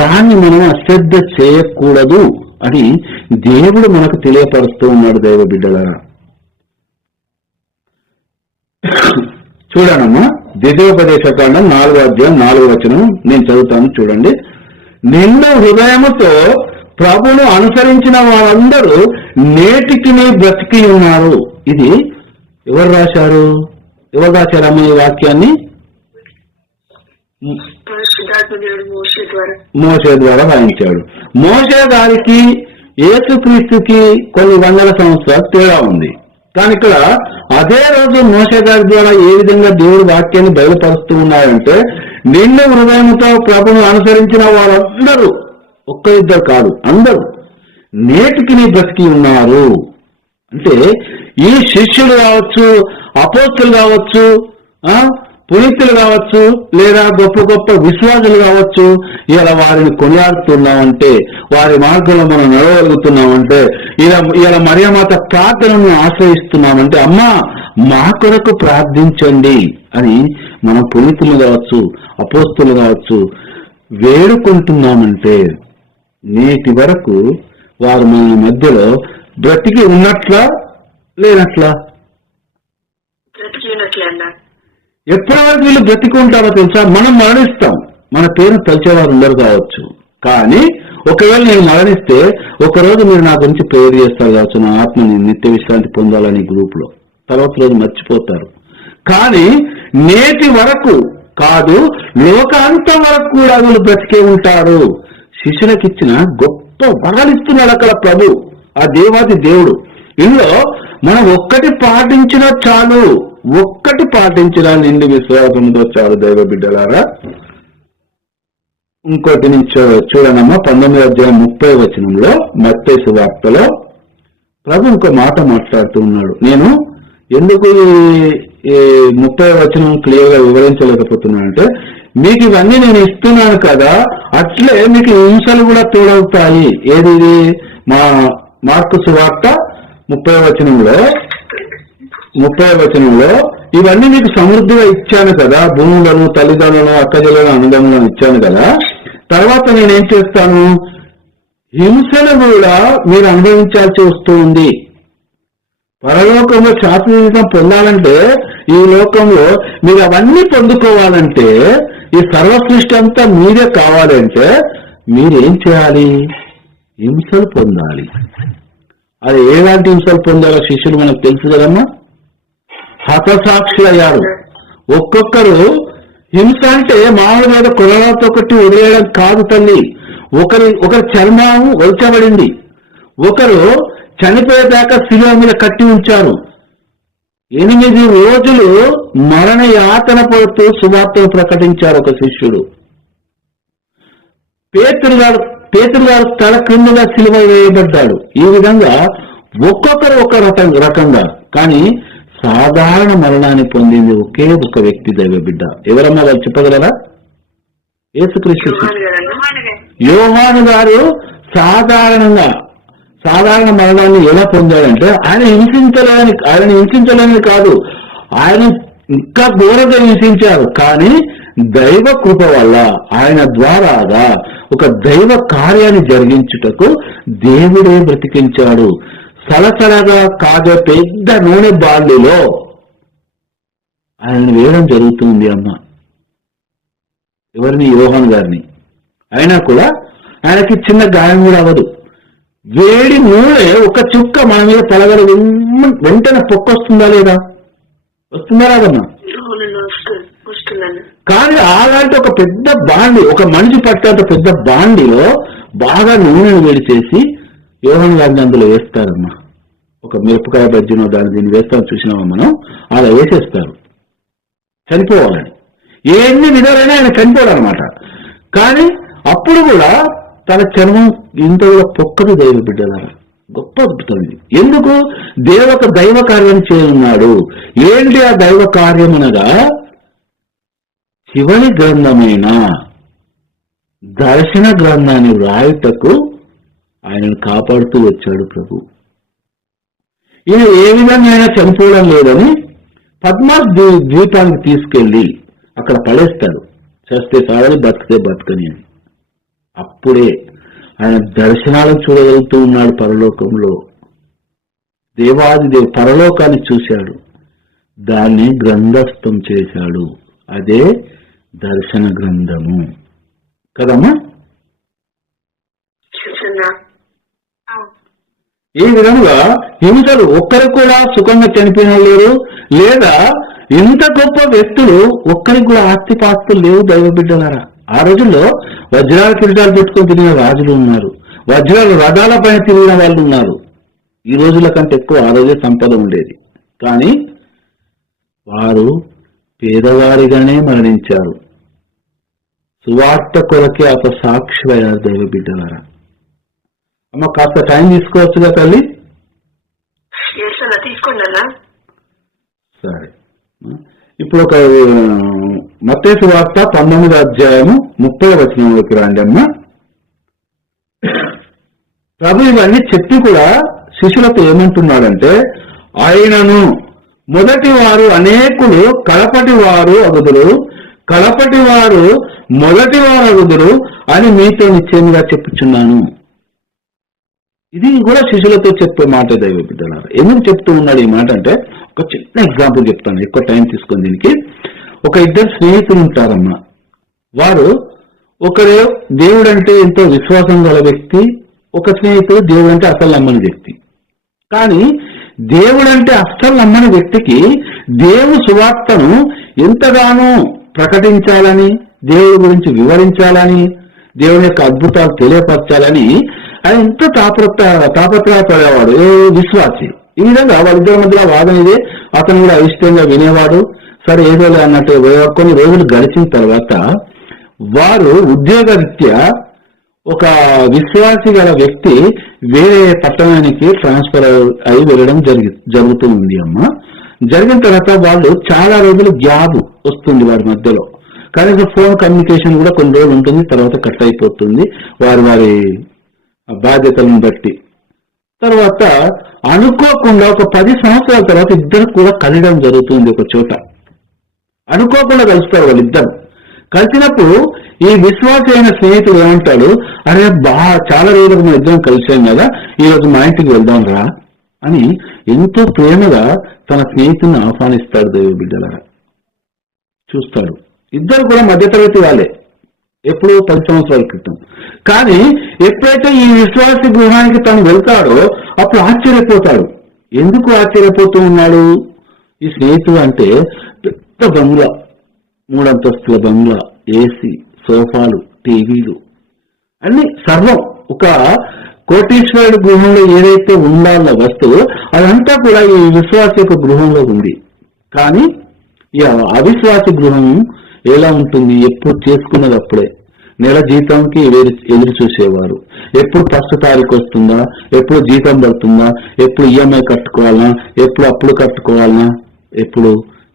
దాన్ని మనం అశ్రద్ధ చేయకూడదు అని దేవుడు మనకు తెలియపరుస్తూ ఉన్నాడు దైవ బిడ్డలారా. చూడనమ్మా, ద్వితీయోపదేశకాండం 4వ అధ్యాయం 4వ వచనం నేను చదువుతాను, చూడండి. నిన్ను హృదయముతో ప్రభును అనుసరించిన వారందరూ నేటికి బ్రతికి ఉన్నారు. ఇది ఎవరు రాశారమ్మా ఈ వాక్యాన్ని? మోషే ద్వారా రాయించాడు. మోషే గారికి యేసుక్రీస్తుకి కొన్ని వందల సంవత్సరాలు తేడా ఉంది. కానీ ఇక్కడ అదే రోజు మోషే గారి ద్వారా ఏ విధంగా దేవుడి వాక్యాన్ని బయలుపరుస్తూ ఉన్నారంటే, నిన్ను హృదయంతో ప్రభును అనుసరించిన వారందరూ, ఒక్క ఇద్దరు కాదు, అందరూ నేటికి బ్రతికి ఉన్నారు. అంటే ఈ శిష్యులు కావచ్చు, అపోస్తులు కావచ్చు, పునీతులు కావచ్చు, లేదా గొప్ప గొప్ప విశ్వాసులు కావచ్చు, ఇలా వారిని కొనియాడుతున్నామంటే, వారి మార్గంలో మనం నడవగలుగుతున్నామంటే, ఇలా మరియమాత ప్రార్థనను ఆశ్రయిస్తున్నామంటే, అమ్మా మా కొరకు ప్రార్థించండి అని మనం పునీతులు కావచ్చు, అపోస్తులు కావచ్చు వేడుకుంటున్నామంటే, నేటి వరకు వారు మన మధ్యలో బ్రతికి ఉన్నట్లా లేనట్లా? ఎప్పటి వరకు వీళ్ళు బ్రతికి ఉంటారో తెలుసా? మనం మరణిస్తాం, మన పేరు తలిచేవారు ఉండరు కావచ్చు, కానీ ఒకవేళ నేను మరణిస్తే ఒకరోజు మీరు నా గురించి ప్రేయర్ చేస్తారు కావచ్చు, నా ఆత్మని నిత్య విశ్రాంతి పొందాలని గ్రూప్ లో, తర్వాత రోజు మర్చిపోతారు. కానీ నేటి వరకు కాదు, లోకాంతం వరకు కూడా వీళ్ళు బ్రతికే ఉంటారు. శిష్యులకు ఇచ్చిన గొప్ప వరాలిస్తున్నాడు అక్కడ ప్రభు, ఆ దేవాది దేవుడు. ఇందులో మనం ఒక్కటి పాటించినా చాలు, ఒక్కటి పాటించినా నిండి విశ్వాసంతో చాలు దైవ బిడ్డలారా. ఇంకోటి నుంచి చూడనమ్మా, 19వ అధ్యాయం 30వ వచనంలో మత్తయి సువార్తలో ప్రభు ఇంకో మాట మాట్లాడుతూ ఉన్నాడు. నేను ఎందుకు ఈ 30వ వచనం క్లియర్ గా వివరించలేకపోతున్నానంటే, మీకు ఇవన్నీ నేను ఇస్తున్నాను కదా, అట్లే మీకు హింసలు కూడా తోడవుతాయి. ఏది? మార్కు సువార్త 30వ వచనంలో ఇవన్నీ మీకు సమృద్ధిగా ఇచ్చాను కదా, భూములను, తల్లిదండ్రులను, అక్కజలను, అనుగములను ఇచ్చాను కదా, తర్వాత నేనేం చేస్తాను? హింసలు కూడా మీరు అనుభవించాల్సి వస్తుంది. పరలోకంలో శాశ్వత జీవితం పొందాలంటే, ఈ లోకంలో మీరు అవన్నీ పొందుకోవాలంటే, ఈ సర్వసృష్టి అంతా మీరే కావాలంటే మీరేం చేయాలి? హింసలు పొందాలి. అది ఎలాంటి హింసలు పొందారో శిష్యులు మనకు తెలుసు కదమ్మా. హతసాక్షులు అయ్యారు. ఒక్కొక్కరు హింస అంటే మామూలుగా కొలరాతో కొట్టి వదిలేయడం కాదు తల్లి. ఒకరి చర్మం ఒలచబడింది, ఒకరు చనిపోయేదాకా శిలువ మీద కట్టి ఉంచారు. 8 రోజులు మరణ యాతన పడుతూ సువార్తను ప్రకటించారు ఒక శిష్యుడు. పేతురు గారు తల క్రిందగా శిలువ వేయబడ్డాడు. ఈ విధంగా ఒక్కొక్కరు ఒక రకంగా, కానీ సాధారణ మరణాన్ని పొందింది ఒకే ఒక వ్యక్తి, దైవ బిడ్డ. ఎవరమ్మా వాళ్ళు చెప్పగలరా? యేసుక్రీస్తు. యోహాను గారు సాధారణ మరణాన్ని ఎలా పొందాడంటే ఆయన హింసించలేని కాదు, ఆయన ఇంకా ఘోరంగా హింసించారు. కానీ దైవ కృప వల్ల ఆయన ద్వారాగా ఒక దైవ కార్యాన్ని జరిగించుటకు దేవుడే బ్రతికించాడు. సలసలగా కాగే పెద్ద నూనె బాండిలో ఆయన వేయడం జరుగుతుంది అమ్మ. ఎవరిని? యోహాను గారిని. అయినా కూడా ఆయనకి చిన్న గాయం కూడా అవ్వదు. వేడి నూనె ఒక చుక్క మన మీద పలగడ వెంటనే పొక్కొస్తుందా లేదా? వస్తుందా రాదమ్మా? కానీ అలాంటి ఒక పెద్ద బాండి, ఒక మనిషి పట్టేంత పెద్ద బాండిలో బాగా నూనెను వేడి చేసి యోహాను గారిని అందులో వేస్తారమ్మా. ఒక మిరపకాయ బజ్జీనో దీన్ని వేస్తాను చూసినామా మనం, అలా వేసేస్తారు చనిపోవాలని. ఎన్ని విధాలైనా ఆయన చనిపోవడం అనమాట. కానీ అప్పుడు కూడా తన చర్మం ఇంత కూడా పొక్కదు. దైవ బిడ్డలారా, గొప్ప అద్భుతం ఇది. ఎందుకు? దైవ కార్యం చేయనున్నాడు. ఏంటి ఆ దైవ కార్యం అనగా, చివరి గ్రంథమైన దర్శన గ్రంథాన్ని వ్రాయుటకు ఆయనను కాపాడుతూ వచ్చాడు ప్రభు. ఈయన ఏ విధంగా అయినా చనిపోవడం లేదని పద్మాస్ ద్వీపానికి తీసుకెళ్లి అక్కడ పడేస్తాడు. చేస్తే సాగని, బతికితే బతకని అని. అప్పుడే ఆయన దర్శనాలను చూడగలుగుతూ ఉన్నాడు పరలోకంలో. దేవాది పరలోకాన్ని చూశాడు, దాన్ని గ్రంథస్థం చేశాడు. అదే దర్శన గ్రంథము కదమ్మా. ఈ విధంగా హింసలు ఒక్కరు కూడా సుఖంగా చనిపోయిన లేరు, లేదా ఇంత గొప్ప వ్యక్తులు ఒక్కరికి కూడా ఆస్తిపాస్తులు లేవు. దైవ బిడ్డలారా, ఆ రోజుల్లో వజ్రాల కిరీటాలు పెట్టుకొని తిరిగిన రాజులు ఉన్నారు, వజ్రాల రథాల పైన తిరిగిన వాళ్ళు ఉన్నారు. ఈ రోజుల కంటే ఎక్కువ ఆ రోజే సంపద ఉండేది. కానీ వారు పేదవారిగానే మరణించారు. సువార్త కొరకే ఒక సాక్షి అయ్యారు. దైవ బిడ్డలారా, అమ్మ కాస్త టైం తీసుకోవచ్చుగా తల్లి? సరే, ఇప్పుడు ఒక మత్తయి సువార్త 19వ అధ్యాయము 30వ వచనంలోకి రండి అమ్మ. ప్రభు ఇవన్నీ చెప్పి కూడా శిష్యులతో ఏమంటున్నాడంటే, ఆయనను మొదటి వారు అనేకులు కడపటి వారు అగుదురు, కడపటి వారు మొదటి వారు అగుదురు అని మీతో నిశ్చయంగా చెప్పుచున్నాను. ఇది కూడా శిష్యులతో చెప్పే మాట దైవ బిడ్డలారా. ఎందుకు చెప్తూ ఉన్నాడు ఈ మాట అంటే, ఒక చిన్న ఎగ్జాంపుల్ చెప్తాను, ఎక్కువ టైం తీసుకొని దీనికి. ఒక 2 స్నేహితులు ఉంటారమ్మా. వారు ఒకరు దేవుడు అంటే ఎంతో విశ్వాసం గల వ్యక్తి, ఒక స్నేహితుడు దేవుడు అంటే అసలు నమ్మని వ్యక్తి. కానీ దేవుడు అంటే అస్సలు నమ్మని వ్యక్తికి దేవుని సువార్తను ఎంతగానో ప్రకటించాలని, దేవుడి గురించి వివరించాలని, దేవుని యొక్క అద్భుతాలు తెలియపరచాలని ఆయన ఎంతో తాపత్రయపడేవాడు విశ్వాసి. ఈ విధంగా వాళ్ళిద్దరి మధ్యలో వాదన ఇదే. అతను కూడా అయిష్టంగా వినేవాడు. సరే ఏదో అన్నట్టు కొన్ని రోజులు గడిచిన తర్వాత వారు ఉద్యోగరీత్యా ఒక విశ్వాసి గల వ్యక్తి వేరే పట్టణానికి ట్రాన్స్ఫర్ అయి వెళ్ళడం జరుగుతూ ఉంది అమ్మ. జరిగిన తర్వాత వాళ్ళు చాలా రోజులు గ్యాప్ వస్తుంది వారి మధ్యలో. కనీసం ఫోన్ కమ్యూనికేషన్ కూడా కొన్ని రోజులు ఉంటుంది, తర్వాత కట్ అయిపోతుంది వారి బాధ్యతలను బట్టి. తర్వాత అనుకోకుండా ఒక 10 సంవత్సరాల తర్వాత ఇద్దరు కూడా కలవడం జరుగుతుంది ఒక చోట. అనుకోకుండా కలుస్తారు వాళ్ళిద్దరు. కలిసినప్పుడు ఈ విశ్వాస అయిన స్నేహితుడు ఏమంటాడు, అరే చాలా రోజులకు మన ఇద్దరం కలిసాం కదా, ఈ రోజు మా ఇంటికి వెళ్దాం రా అని ఎంతో ప్రేమగా తన స్నేహితుడిని ఆహ్వానిస్తాడు. దైవ బిడ్డలారా, చూస్తాడు. ఇద్దరు కూడా మధ్యతరగతి వాళ్ళే, ఎప్పుడో 10 సంవత్సరాల క్రితం. కానీ ఎప్పుడైతే ఈ విశ్వాస గృహానికి తను వెళ్తాడో అప్పుడు ఆశ్చర్యపోతాడు. ఎందుకు ఆశ్చర్యపోతూ ఉన్నాడు ఈ స్నేహితుడు అంటే, పెద్ద బంగ్లా, 3 అంతస్తుల బంగ్లా, ఏసీ, సోఫాలు, టీవీలు అన్ని సర్వం. ఒక కోటీశ్వరుడి గృహంలో ఏదైతే ఉండాలన్న వస్తువు అదంతా కూడా ఈ విశ్వాస యొక్క గృహంలో ఉంది. కానీ ఈ అవిశ్వాస గృహం ఎలా ఉంటుంది? ఎప్పుడు చేసుకున్నది అప్పుడే, నెల జీతంకి ఎదురు చూసేవారు. ఎప్పుడు ఫస్ట్ తారీఖు వస్తుందా, ఎప్పుడు జీతం పడుతుందా, ఎప్పుడు ఈఎంఐ కట్టుకోవాలనా, ఎప్పుడు అప్పులు కట్టుకోవాలనా, ఎప్పుడు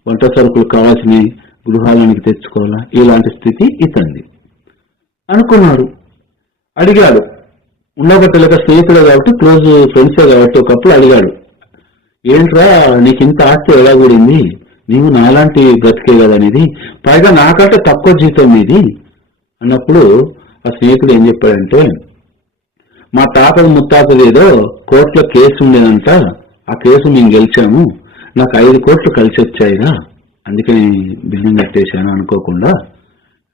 వంట సరుకులు కావాల్సిన గృహాలనికి తెచ్చుకోవాలా, ఇలాంటి స్థితి ఇతంది అనుకున్నాడు. అడిగాడు, ఉండబట్టలేక స్నేహితుడు కాబట్టి, క్లోజ్ ఫ్రెండ్సే కాబట్టి ఒకప్పుడు అడిగాడు, ఏంట్రా నీకు ఇంత ఆస్తి ఎలా కూడింది, నీవు నాలాంటి బ్రతికే కదా అనేది, పైగా నాకంటే తక్కువ జీతం ఇది అన్నప్పుడు ఆ స్నేహితుడు ఏం చెప్పాడంటే, మా తాతలు ముత్తాతలు ఏదో కోర్టులో కేసు ఉండేదంట, ఆ కేసు మేము గెలిచాము, నాకు 5 కోట్లు కలిసి వచ్చాయిగా, అందుకని బిల్డింగ్ కట్టేశాను అనుకోకుండా,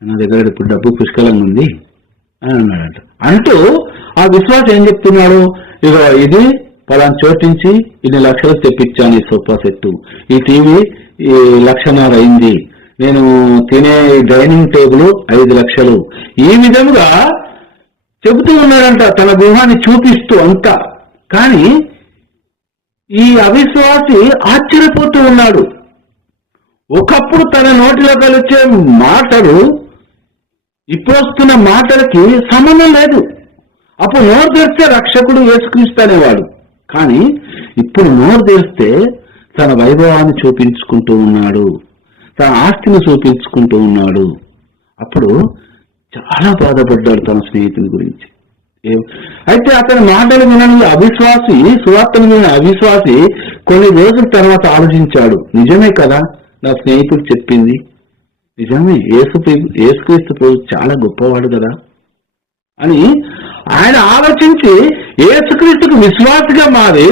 నా దగ్గర ఇప్పుడు డబ్బు పుష్కలంగా ఉంది అని అన్నాడంట. అంటూ ఆ విశ్వాసం ఏం చెప్తున్నాడు, ఇక ఇది పలానా చోటు నుంచి ఇన్ని లక్షలు తెప్పించాను, ఈ సోఫా సెట్టు, ఈ టీవీ 1.5 లక్షలు అయింది, నేను తినే డైనింగ్ టేబుల్ 5 లక్షలు, ఈ విధంగా చెబుతూ ఉన్నాడంట తన గృహాన్ని చూపిస్తూ అంతా. కానీ ఈ అవిశ్వాసి ఆశ్చర్యపోతూ ఉన్నాడు. ఒకప్పుడు తన నోటిలో కలిసే మాటలు ఇప్పుడు వస్తున్న మాటలకి సంబంధం లేదు. అప్పుడు నోరు తెరిస్తే రక్షకుడు యేసుక్రీస్తు అనేవాడు. కానీ ఇప్పుడు నోరు తెరిస్తే తన వైభవాన్ని చూపించుకుంటూ ఉన్నాడు, తన ఆస్తిని చూపించుకుంటూ ఉన్నాడు. అప్పుడు చాలా బాధపడ్డాడు తన స్నేహితుని గురించి. అయితే అతని మాటలు వినని అవిశ్వాసి, సువార్తను విని అవిశ్వాసి కొన్ని రోజుల తర్వాత ఆలోచించాడు, నిజమే కదా నా స్నేహితుడు చెప్పింది, నిజమే, యేసుక్రీస్తు ప్రభు చాలా గొప్పవాడు కదా అని ఆయన ఆలోచించి యేసుక్రీస్తుకు విశ్వాసిగా మారి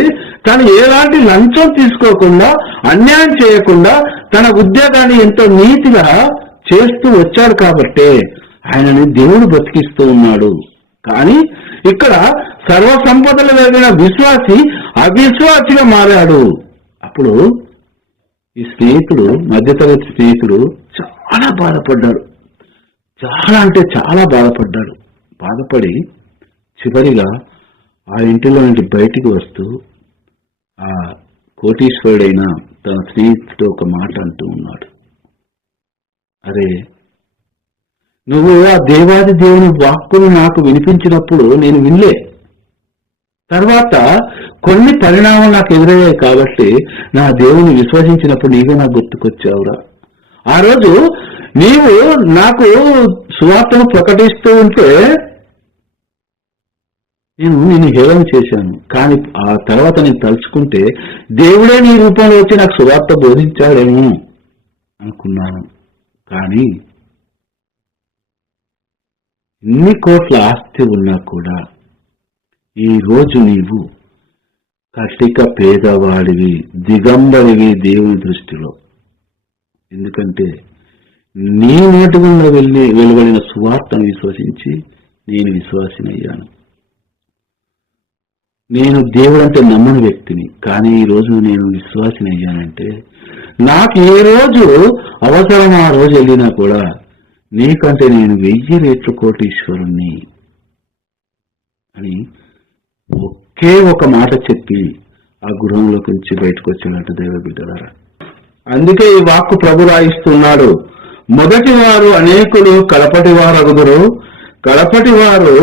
తను ఎలాంటి లంచం తీసుకోకుండా, అన్యాయం చేయకుండా తన ఉద్యోగాన్ని ఎంతో నీతిగా చేస్తూ వచ్చాడు కాబట్టే ఆయనని దేవుడు బ్రతికిస్తూ ఉన్నాడు. కానీ ఇక్కడ సర్వసంపదలు కలిగిన విశ్వాసి అవిశ్వాసిగా మారాడు. అప్పుడు ఈ స్నేహితుడు, మధ్యతరగతి స్నేహితుడు చాలా బాధపడ్డాడు. చాలా అంటే చాలా బాధపడ్డాడు. బాధపడి చివరిగా ఆ ఇంటిలో నుండి బయటికి వస్తూ ఆ కోటీశ్వరుడైన తన స్నేహితుడు ఒక మాట అంటూ ఉన్నాడు, అరే నువ్వు ఆ దేవాది దేవుని వాక్కును నాకు వినిపించినప్పుడు నేను వినలే, తర్వాత కొన్ని పరిణామాలు నాకు ఎదురయ్యాయి కాబట్టి నా దేవుని విశ్వసించినప్పుడు నీవే నాకు గుర్తుకొచ్చావురా. ఆ రోజు నీవు నాకు సువార్తను ప్రకటిస్తూ ఉంటే నేను హేళన చేశాను, కానీ ఆ తర్వాత నేను తలుచుకుంటే దేవుడే నీ రూపంలో వచ్చి నాకు సువార్త బోధించాడేమో అనుకున్నాను. కానీ ఇన్ని కోట్ల ఆస్తి ఉన్నా కూడా ఈ రోజు నీవు కటిక పేదవాడివి, దిగంబరివి దేవుని దృష్టిలో. ఎందుకంటే నీ నోటి గుండా వెలువడిన సువార్తను విశ్వసించి నేను విశ్వాసినయ్యాను. నేను దేవుడంటే నమ్మని వ్యక్తిని, కానీ ఈ రోజు నేను విశ్వాసిని అయ్యానంటే నాకు ఏ రోజు అవసరం ఆ రోజు వెళ్ళినా కూడా నీకంటే నేను 1000 రెట్లు కోటీశ్వరుణ్ణి అని ఒకే ఒక మాట చెప్పి ఆ గృహంలోకి నుంచి బయటకు వచ్చాడట దైవ బిడ్డలారా. అందుకే ఈ వాక్కు ప్రభు రాయిస్తున్నాడు, మొదటి వారు అనేకులు కడపటి వారగుదురు, కడపటి వారు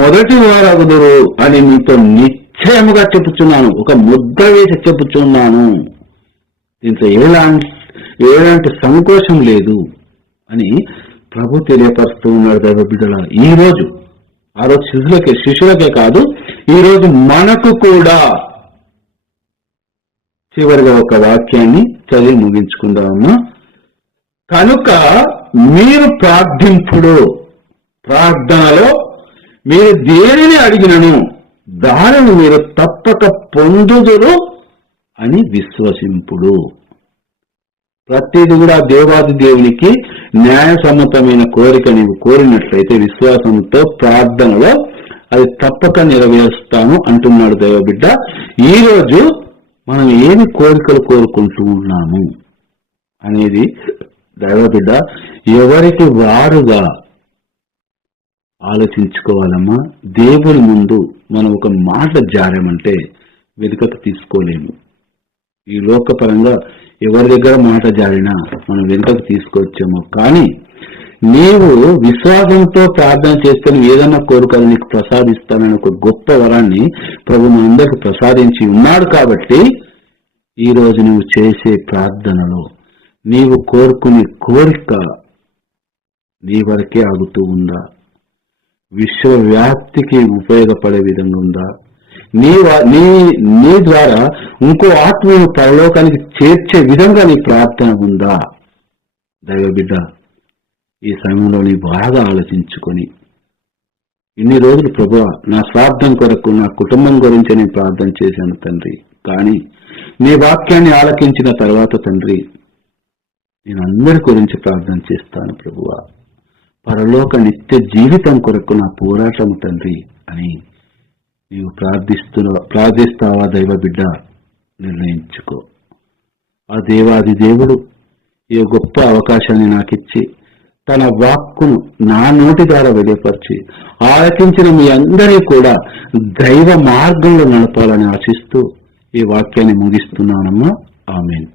మొదటి వారగుదురు అని మీతో నిశ్చయముగా చెప్పుచున్నాను, ఒక ముద్ర వేసి చెప్పుచున్నాను, దీంట్లో ఎలాంటి సంకోచం లేదు అని ప్రభు తెలియపరుస్తూ ఉన్నాడు దైవ బిడ్డల. ఈ రోజు ఆ రోజు శిష్యులకే కాదు, ఈ రోజు మనకు కూడా. చివరిగా ఒక వాక్యాన్ని చదివి ముగించుకుందామమ్మా. కనుక మీరు ప్రార్థింపుడు, ప్రార్థనలో మీరు దేనిని అడిగినను దానిని మీరు తప్పక పొందుదురు అని విశ్వసింపుడు. ప్రతిది కూడా దేవాది దేవునికి న్యాయసమ్మతమైన కోరిక నీవు కోరినట్లయితే విశ్వాసంతో ప్రార్థనలో అది తప్పక నెరవేరుస్తాను అంటున్నాడు దైవ బిడ్డ. ఈ రోజు మనం ఏమి కోరికలు కోరుకుంటూ ఉన్నాము అనేది దైవ బిడ్డ ఎవరికి వారుగా ఆలోచించుకోవాలమ్మా. దేవుని ముందు మనం ఒక మాట జారామంటే వెనుకకు తీసుకోలేము. ఈ లోకపరంగా ఎవరి దగ్గర మాట జారినా మనం వెనుకకు తీసుకొచ్చాము. కానీ నీవు విశ్వాసంతో ప్రార్థన చేస్తే ఏదన్నా కోరికలు నీకు ప్రసాదిస్తానని ఒక గొప్ప వరాన్ని ప్రభు మనందరికి ప్రసాదించి ఉన్నాడు. కాబట్టి ఈ రోజు నువ్వు చేసే ప్రార్థనలో నీవు కోరుకునే కోరిక నీ వరకే ఆగుతూ ఉందా? విశ్వవ్యాప్తికి ఉపయోగపడే విధంగా ఉందా? నీ ద్వారా ఇంకో ఆత్మీయ పరలోకానికి చేర్చే విధంగా నీ ప్రార్థన ఉందా? దైవ బిడ్డ ఈ సమయంలో నీ బాగా ఆలోచించుకొని, ఇన్ని రోజులు ప్రభువా నా స్వార్థం కొరకు నా కుటుంబం గురించి నేను ప్రార్థన చేశాను తండ్రి, కానీ నీ వాక్యాన్ని ఆలకించిన తర్వాత తండ్రి నేను అందరి గురించి ప్రార్థన చేస్తాను ప్రభువా, పరలోక నిత్య జీవితం కొరకు నా పోరాటం తండ్రి అని నీవు ప్రార్థిస్తావా దైవ బిడ్డ? నిర్ణయించుకో. ఆ దేవాది దేవుడు ఈ గొప్ప అవకాశాన్ని నాకిచ్చి తన వాక్కును నా నోటి ద్వారా వెలువపరిచి ఆలకించిన మీ అందరి కూడా దైవ మార్గంలో నడపాలని ఆశిస్తూ ఈ వాక్యాన్ని ముగిస్తున్నానమ్మా. ఆమేన్.